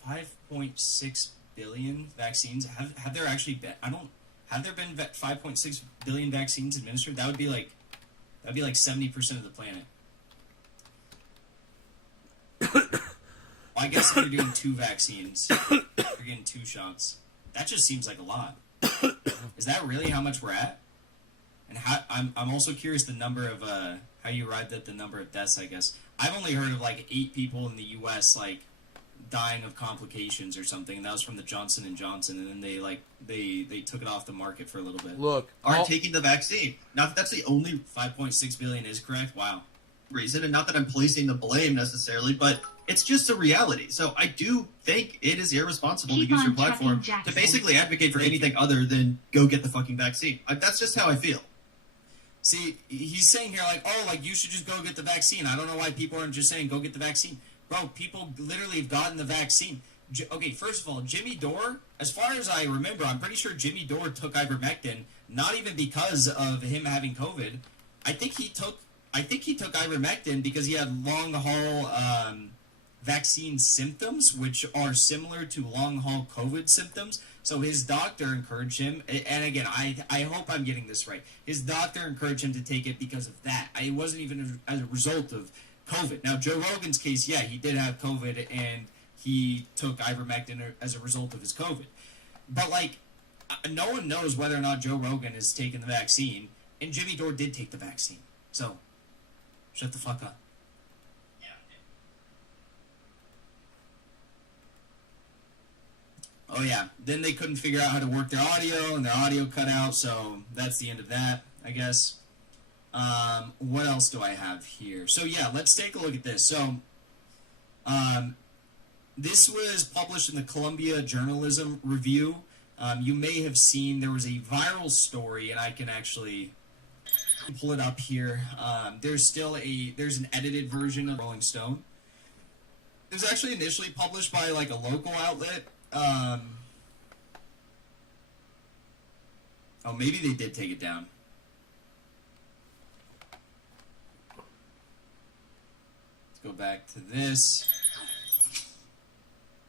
5.6 billion vaccines. Have there actually been... Have there been 5.6 billion vaccines administered? That'd be like 70% of the planet. Well, I guess if you're doing 2 vaccines, you're getting 2 shots. That just seems like a lot. Is that really how much we're at? And I'm also curious the number of how you arrived at the number of deaths. I guess I've only heard of like 8 people in the U.S. like dying of complications or something, and that was from the Johnson & Johnson, and then they took it off the market for a little bit. Look, aren't taking the vaccine. Not that that's the only 5.6 billion is correct. Wow. Reason, and not that I'm placing the blame necessarily, but it's just a reality. So I do think it is irresponsible to use your platform to basically advocate for anything other than go get the fucking vaccine. That's just how I feel. See, he's saying here like, oh, like you should just go get the vaccine. I don't know why people aren't just saying go get the vaccine. Bro, people literally have gotten the vaccine. Okay, first of all, Jimmy Dore, as far as I remember, I'm pretty sure Jimmy Dore took ivermectin, not even because of him having COVID. I think he took ivermectin because he had long-haul vaccine symptoms, which are similar to long-haul COVID symptoms. So his doctor encouraged him, and again, I hope I'm getting this right. His doctor encouraged him to take it because of that. It wasn't even as a result of COVID. Now, Joe Rogan's case, yeah, he did have COVID, and he took ivermectin as a result of his COVID. But, like, no one knows whether or not Joe Rogan has taken the vaccine, and Jimmy Dore did take the vaccine. So, shut the fuck up. Oh, yeah. Then they couldn't figure out how to work their audio, and their audio cut out, so that's the end of that, I guess. What else do I have here? So, yeah, let's take a look at this. So, this was published in the Columbia Journalism Review. You may have seen there was a viral story, and I can actually pull it up here. There's an edited version of Rolling Stone. It was actually initially published by, like, a local outlet. Oh, maybe they did take it down. Let's go back to this.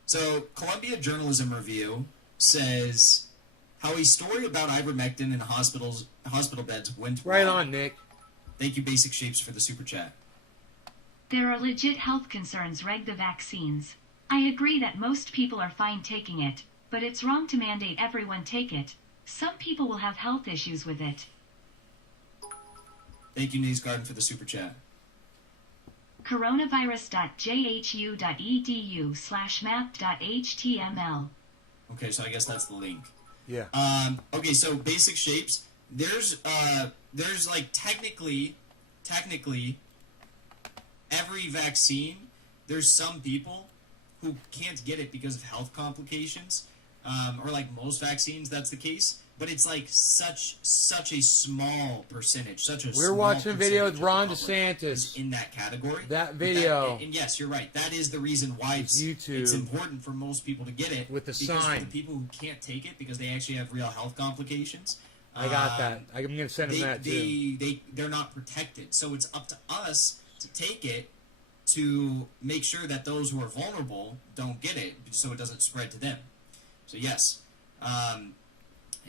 So, Columbia Journalism Review says how a story about ivermectin in hospital beds went right wrong. on, Nick. Thank you, Basic Shapes, for the super chat. There are legit health concerns reg the vaccines. I agree that most people are fine taking it, but it's wrong to mandate everyone take it. Some people will have health issues with it. Thank you, Naze Garden, for the super chat. coronavirus.jhu.edu/map.html. Okay, so I guess that's the link. Yeah. Okay, so Basic Shapes. There's like technically, every vaccine, there's some people who can't get it because of health complications, or like most vaccines, that's the case. But it's like such a small percentage, We're watching a video with Ron DeSantis in that category. That video, and yes, you're right. That is the reason why it's important for most people to get it. With the because sign. for the people who can't take it because they actually have real health complications. I got that. I'm gonna send them that too. They're not protected, so it's up to us to take it to make sure that those who are vulnerable don't get it, so it doesn't spread to them. So yes.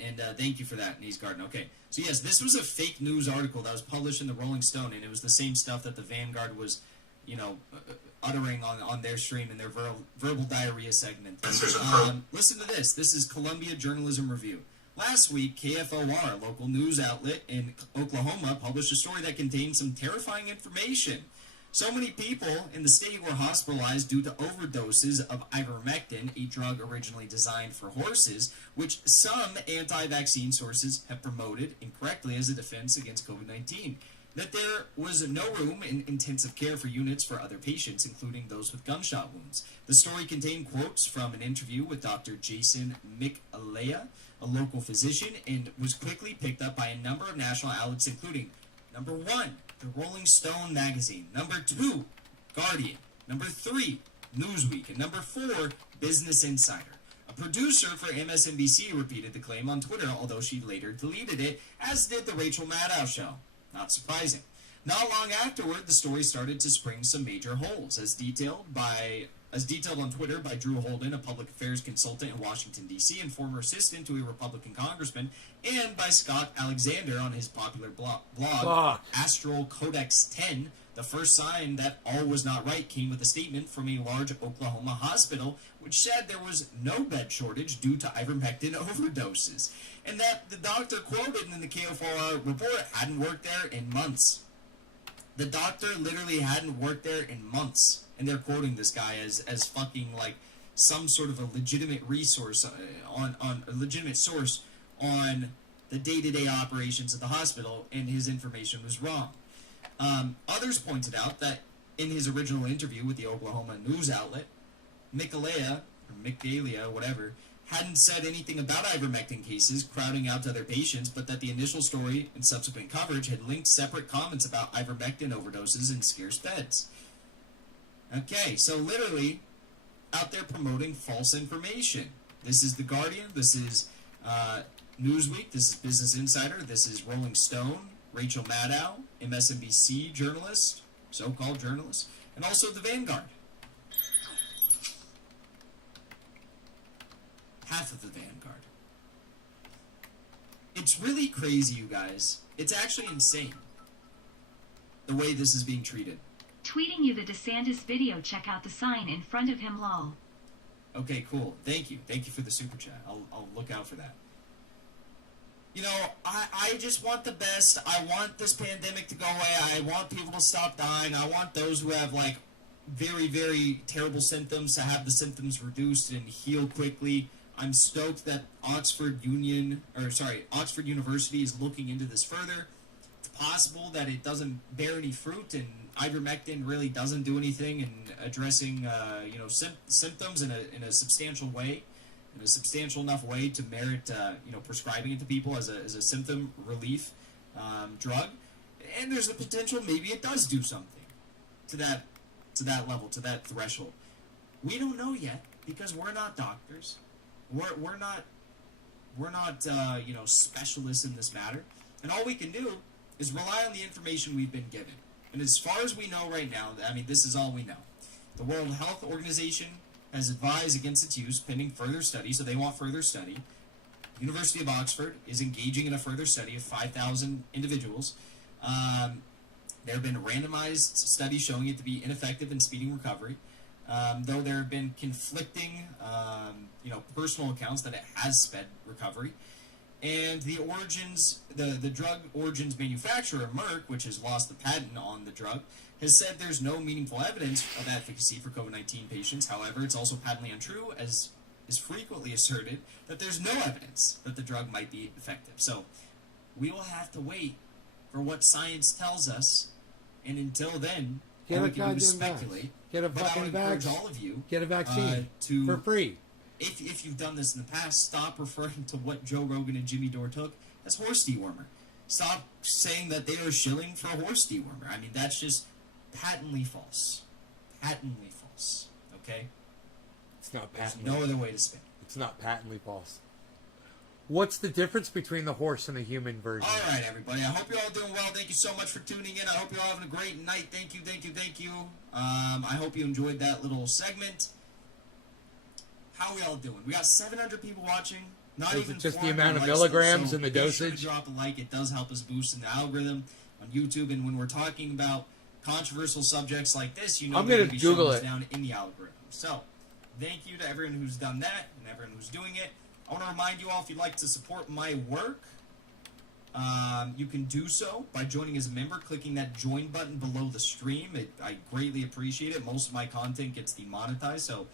And thank you for that, Knees Garden. Okay, so yes, this was a fake news article that was published in the Rolling Stone, and it was the same stuff that the Vanguard was, uttering on their stream in their verbal diarrhea segment. Listen to this. This is Columbia Journalism Review. Last week, KFOR, a local news outlet in Oklahoma, published a story that contained some terrifying information. So many people in the state were hospitalized due to overdoses of ivermectin, a drug originally designed for horses, which some anti-vaccine sources have promoted incorrectly as a defense against COVID-19. That there was no room in intensive care for units for other patients, including those with gunshot wounds. The story contained quotes from an interview with Dr. Jason WHAAAA, a local physician, and was quickly picked up by a number of national outlets, including number 1, the Rolling Stone magazine, number 2, Guardian, number 3, Newsweek, and number 4, Business Insider. A producer for MSNBC repeated the claim on Twitter, although she later deleted it, as did the Rachel Maddow show. Not surprising. Not long afterward, the story started to spring some major holes, as detailed on Twitter by Drew Holden, a public affairs consultant in Washington, D.C., and former assistant to a Republican congressman, and by Scott Alexander on his popular blog Astral Codex 10. The first sign that all was not right came with a statement from a large Oklahoma hospital, which said there was no bed shortage due to ivermectin overdoses, and that the doctor quoted in the KFOR report hadn't worked there in months. The doctor literally hadn't worked there in months. And they're quoting this guy as fucking like some sort of a legitimate resource on a legitimate source on the day-to-day operations of the hospital, and his information was wrong. Others pointed out that in his original interview with the Oklahoma news outlet, WHAAAA, whatever, hadn't said anything about ivermectin cases crowding out other patients, but that the initial story and subsequent coverage had linked separate comments about ivermectin overdoses and scarce beds. Okay, so literally out there promoting false information. This is The Guardian, this is Newsweek, this is Business Insider, this is Rolling Stone, Rachel Maddow, MSNBC journalist, so-called journalist, and also The Vanguard. Half of The Vanguard. It's really crazy, you guys. It's actually insane the way this is being treated. Tweeting you the DeSantis video. Check out the sign in front of him, lol. Okay, cool. Thank you. Thank you for the super chat. I'll look out for that. You know, I just want the best. I want this pandemic to go away. I want people to stop dying. I want those who have, like, very, very terrible symptoms to have the symptoms reduced and heal quickly. I'm stoked that Oxford University is looking into this further. It's possible that it doesn't bear any fruit, and ivermectin really doesn't do anything in addressing, symptoms in a substantial way, in a substantial enough way to merit, prescribing it to people as a symptom relief drug. And there's the potential maybe it does do something to that level, to that threshold. We don't know yet because we're not doctors. We're not specialists in this matter, and all we can do is rely on the information we've been given. And as far as we know right now, I mean, this is all we know. The World Health Organization has advised against its use pending further study, so they want further study. University of Oxford is engaging in a further study of 5,000 individuals. There have been randomized studies showing it to be ineffective in speeding recovery, though there have been conflicting, personal accounts that it has sped recovery. And the drug origins manufacturer, Merck, which has lost the patent on the drug, has said there's no meaningful evidence of efficacy for COVID-19 patients. However, it's also patently untrue, as is frequently asserted, that there's no evidence that the drug might be effective. So we will have to wait for what science tells us, and until then, all we can do is speculate. Get a but I would fucking encourage vaccine. all of you Get a vaccine to, for free. If you've done this in the past, stop referring to what Joe Rogan and Jimmy Dore took as horse dewormer. Stop saying that they are shilling for a horse dewormer. I mean, that's just patently false. Patently false. Okay? It's not There's patently. no other way to spin it. It's not patently false. What's the difference between the horse and the human version? All right, everybody. I hope you're all doing well. Thank you so much for tuning in. I hope you're all having a great night. Thank you, thank you, thank you. I hope you enjoyed that little segment. How are we all doing? We got 700 people watching. Not Is even it just the 400 amount of likes, milligrams so and the be sure to dosage? drop a like. It does help us boost in the algorithm on YouTube. And when we're talking about controversial subjects like this, you know, I'm they're gonna be Google showing us it. down in the algorithm. So, thank you to everyone who's done that and everyone who's doing it. I want to remind you all, if you'd like to support my work, you can do so by joining as a member, clicking that join button below the stream. I greatly appreciate it. Most of my content gets demonetized, so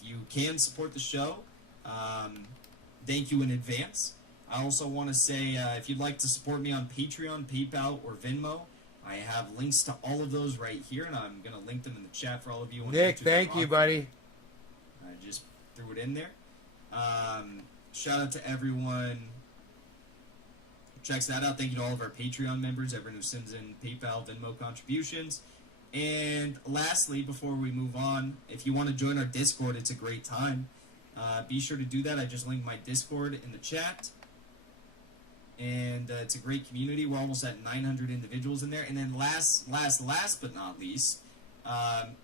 if you can support the show, thank you in advance. I also want to say, if you'd like to support me on Patreon, PayPal, or Venmo, I have links to all of those right here, and I'm going to link them in the chat for all of you. Nick, thank you, buddy. I just threw it in there. Shout out to everyone who checks that out. Thank you to all of our Patreon members, everyone who sends in PayPal, Venmo contributions. And lastly, before we move on, if you want to join our Discord, it's a great time. Be sure to do that. I just linked my Discord in the chat. And it's a great community. We're almost at 900 individuals in there. And then last but not least,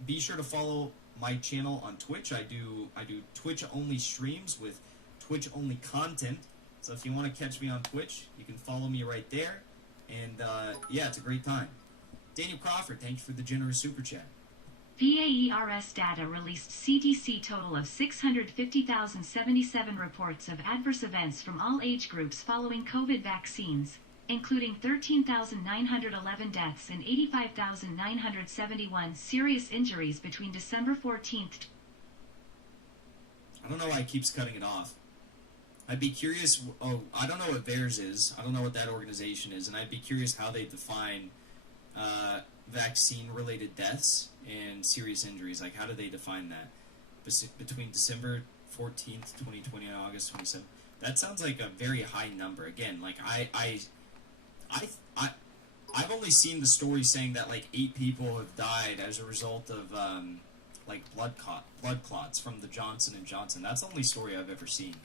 be sure to follow my channel on Twitch. I do Twitch-only streams with Twitch-only content. So if you want to catch me on Twitch, you can follow me right there. And, yeah, it's a great time. Daniel Crawford, thank you for the generous super chat. WHAAA's data released CDC total of 650,077 reports of adverse events from all age groups following COVID vaccines, including 13,911 deaths and 85,971 serious injuries between December 14th. I don't know why it keeps cutting it off. I'd be curious. Oh, I don't know what theirs is. I don't know what that organization is, and I'd be curious how they define vaccine-related deaths and serious injuries. Like, how do they define that? Between December 14th, 2020 and August 27th. That sounds like a very high number. Again, like, I've only seen the story saying that, like, 8 people have died as a result of, like, blood clots from the Johnson & Johnson. That's the only story I've ever seen.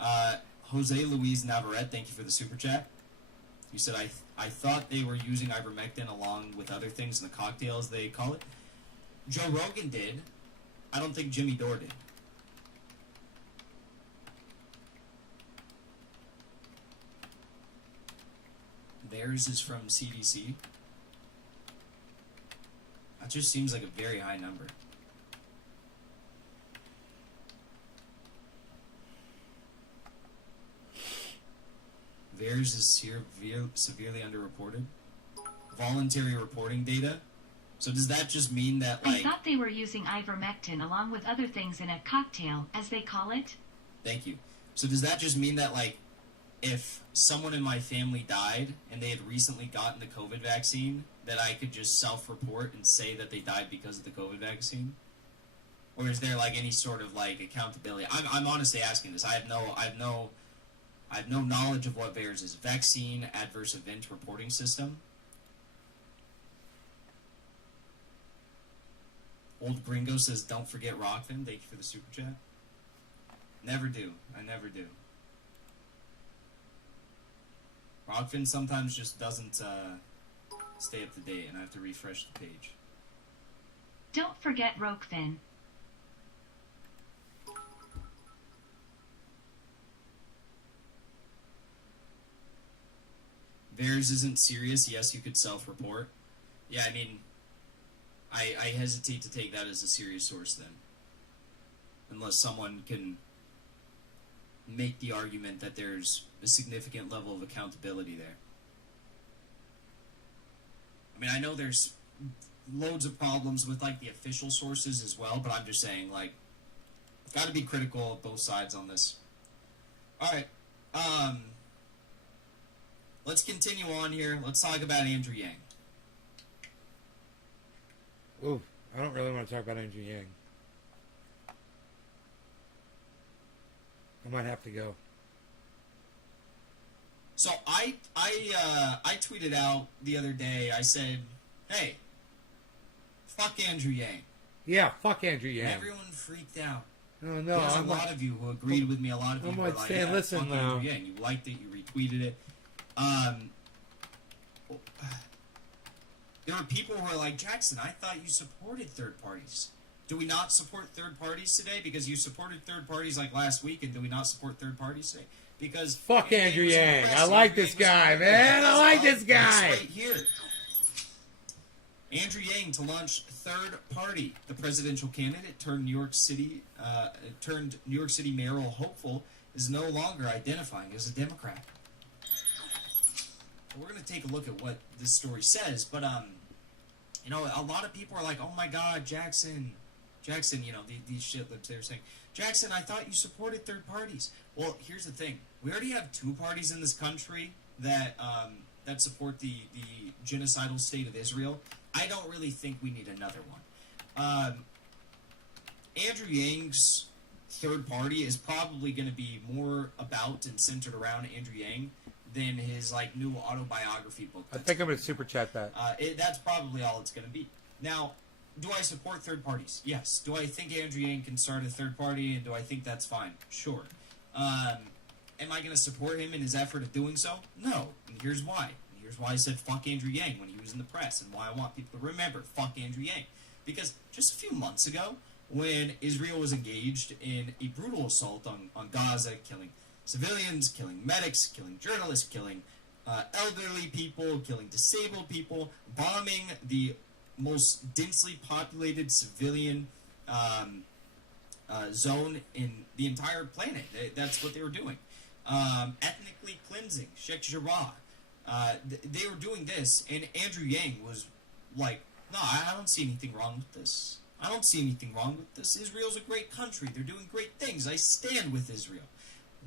Jose Luis Navarrete, thank you for the super chat. You said, I thought they were using ivermectin along with other things in the cocktails, they call it. Joe Rogan did. I don't think Jimmy Dore did. Theirs is from CDC. That just seems like a very high number. Theirs is severely underreported. Voluntary reporting data. So does that just mean that, like... I thought they were using ivermectin along with other things in a cocktail, as they call it. Thank you. So does that just mean that, like, if someone in my family died and they had recently gotten the COVID vaccine, that I could just self-report and say that they died because of the COVID vaccine? Or is there, like, any sort of, like, accountability? I'm honestly asking this. I have no knowledge of what VAERS is. Vaccine Adverse Event Reporting System. Old Gringo says, don't forget Rockfin. Thank you for the super chat. Never do. I never do. Rockfin sometimes just doesn't stay up to date, and I have to refresh the page. Don't forget Rokefin. VAERS isn't serious. Yes, you could self-report. Yeah, I mean, I hesitate to take that as a serious source then. Unless someone can make the argument that there's a significant level of accountability there. I mean, I know there's loads of problems with, like, the official sources as well, but I'm just saying, like, I've got to be critical of both sides on this. Alright, let's continue on here. Let's talk about Andrew Yang. Ooh, I don't really want to talk about Andrew Yang. I might have to go. So I tweeted out the other day, I said, hey, fuck Andrew Yang. Yeah, fuck Andrew Yang. And everyone freaked out. Oh, no, There's a lot of you who agreed with me. A lot of you were like, saying, yeah, listen, fuck now. Andrew Yang. You liked it. You retweeted it. There were people who were like, Jackson, I thought you supported third parties. Do we not support third parties today? Because you supported third parties like last week, and do we not support third parties today? Because fuck Andrew Yang. I like this guy, man. I like this guy. Right here. Andrew Yang to launch third party. The presidential candidate turned New York City mayoral hopeful is no longer identifying as a Democrat. We're going to take a look at what this story says, but you know, a lot of people are like, oh my God, Jackson, you know, these shitlibs they're saying, Jackson, I thought you supported third parties. Well, here's the thing: we already have two parties in this country that that support the genocidal state of Israel. I don't really think we need another one. Andrew Yang's third party is probably going to be more about and centered around Andrew Yang than his like new autobiography book. I think I'm going to super chat that. That's probably all it's going to be. Now, do I support third parties? Yes. Do I think Andrew Yang can start a third party, and do I think that's fine? Sure. Am I going to support him in his effort of doing so? No. And here's why. And here's why I said fuck Andrew Yang when he was in the press, and why I want people to remember fuck Andrew Yang. Because just a few months ago, when Israel was engaged in a brutal assault on Gaza, killing civilians, killing medics, killing journalists, killing elderly people, killing disabled people, bombing the most densely populated civilian zone in the entire planet. That's what they were doing. Ethnically cleansing, Sheikh Jarrah. They were doing this, and Andrew Yang was like, no, I don't see anything wrong with this. I don't see anything wrong with this. Israel's a great country. They're doing great things. I stand with Israel.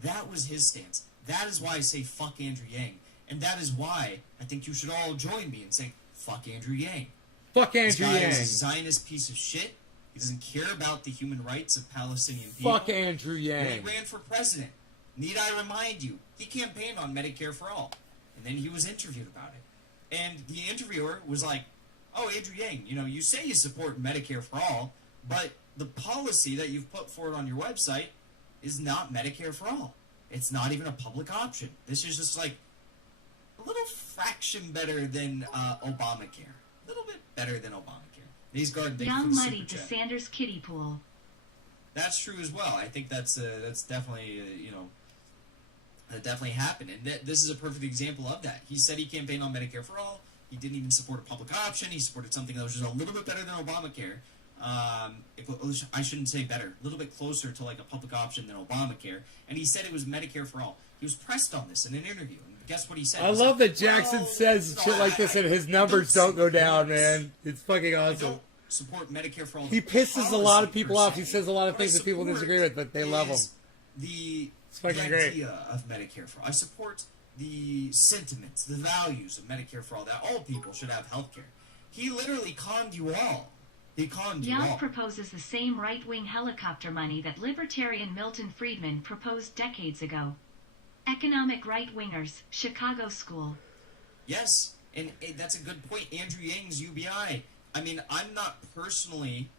That was his stance. That is why I say fuck Andrew Yang. And that is why I think you should all join me in saying fuck Andrew Yang. Fuck Andrew Yang. This guy is a Zionist piece of shit. He doesn't care about the human rights of Palestinian people. Fuck Andrew Yang. When he ran for president, need I remind you, he campaigned on Medicare for All. And then he was interviewed about it. And the interviewer was like, oh, Andrew Yang, you know, you say you support Medicare for All, but the policy that you've put forward on your website is not Medicare for All. It's not even a public option. This is just like a little fraction better than Obamacare. A little bit better than Obamacare. These guard Young Muddy to Sanders kiddie pool. That's true as well. I think that's definitely you know, that definitely happened, and this is a perfect example of that. He said he campaigned on Medicare for All. He didn't even support a public option. He supported something that was just a little bit better than Obamacare. I shouldn't say better, a little bit closer to like a public option than Obamacare. And he said it was Medicare for All. He was pressed on this in an interview. And guess what he said? I love that Jackson says shit like this and his numbers don't go down, man. It's fucking awesome. I don't support Medicare for All. He pisses a lot of people off. He says a lot of things that people disagree with, but they love him. It's fucking great. Idea of Medicare for All. I support the sentiments, the values of Medicare for All, that all people should have health care. He literally conned you all. He conned you all. Young proposes the same right-wing helicopter money that libertarian Milton Friedman proposed decades ago. Economic right-wingers, Chicago School. Yes, and that's a good point. Andrew Yang's UBI. I mean, I'm not personally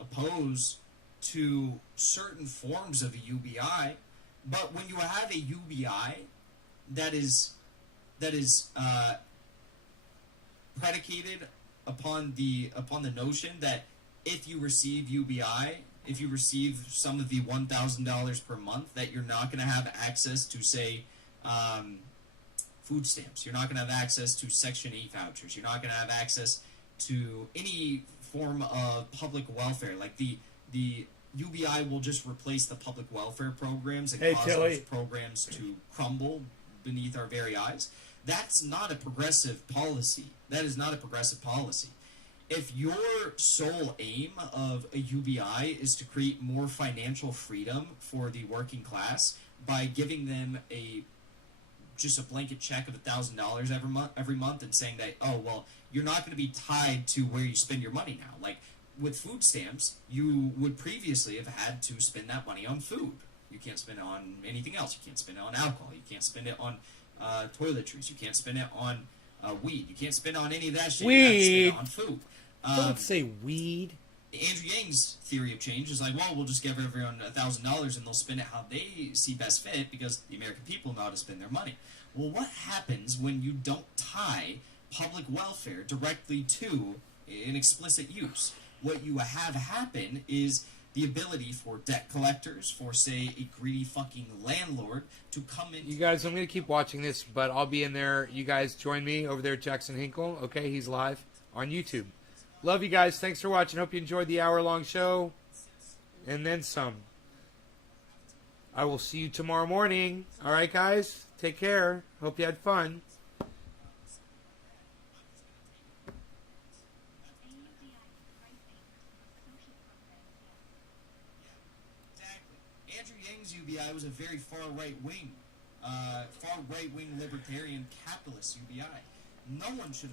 opposed to certain forms of a UBI, but when you have a UBI that is predicated upon the notion that if you receive UBI, if you receive some of the $1,000 per month, that you're not going to have access to, say, food stamps. You're not going to have access to Section 8 vouchers. You're not going to have access to any form of public welfare. Like the UBI will just replace the public welfare programs and cause those programs to crumble beneath our very eyes. That's not a progressive policy. That is not a progressive policy. If your sole aim of a UBI is to create more financial freedom for the working class by giving them just a blanket check of $1,000 every month and saying that, oh, well, you're not going to be tied to where you spend your money now. Like with food stamps, you would previously have had to spend that money on food. You can't spend it on anything else. You can't spend it on alcohol. You can't spend it on toiletries. You can't spend it on weed. You can't spend it on any of that shit. Weed. You have to spend it on food. Don't say weed. Andrew Yang's theory of change is like, well, we'll just give everyone $1,000 and they'll spend it how they see best fit because the American people know how to spend their money. Well, what happens when you don't tie public welfare directly to an explicit use? What you have happen is the ability for debt collectors, for, say, a greedy fucking landlord to come in. You guys, I'm going to keep watching this, but I'll be in there. You guys join me over there at Jackson Hinkle. Okay, he's live on YouTube. Love you guys. Thanks for watching. Hope you enjoyed the hour-long show. And then some. I will see you tomorrow morning. All right, guys? Take care. Hope you had fun. Exactly. Andrew Yang's UBI was a very far right-wing libertarian capitalist UBI. No one should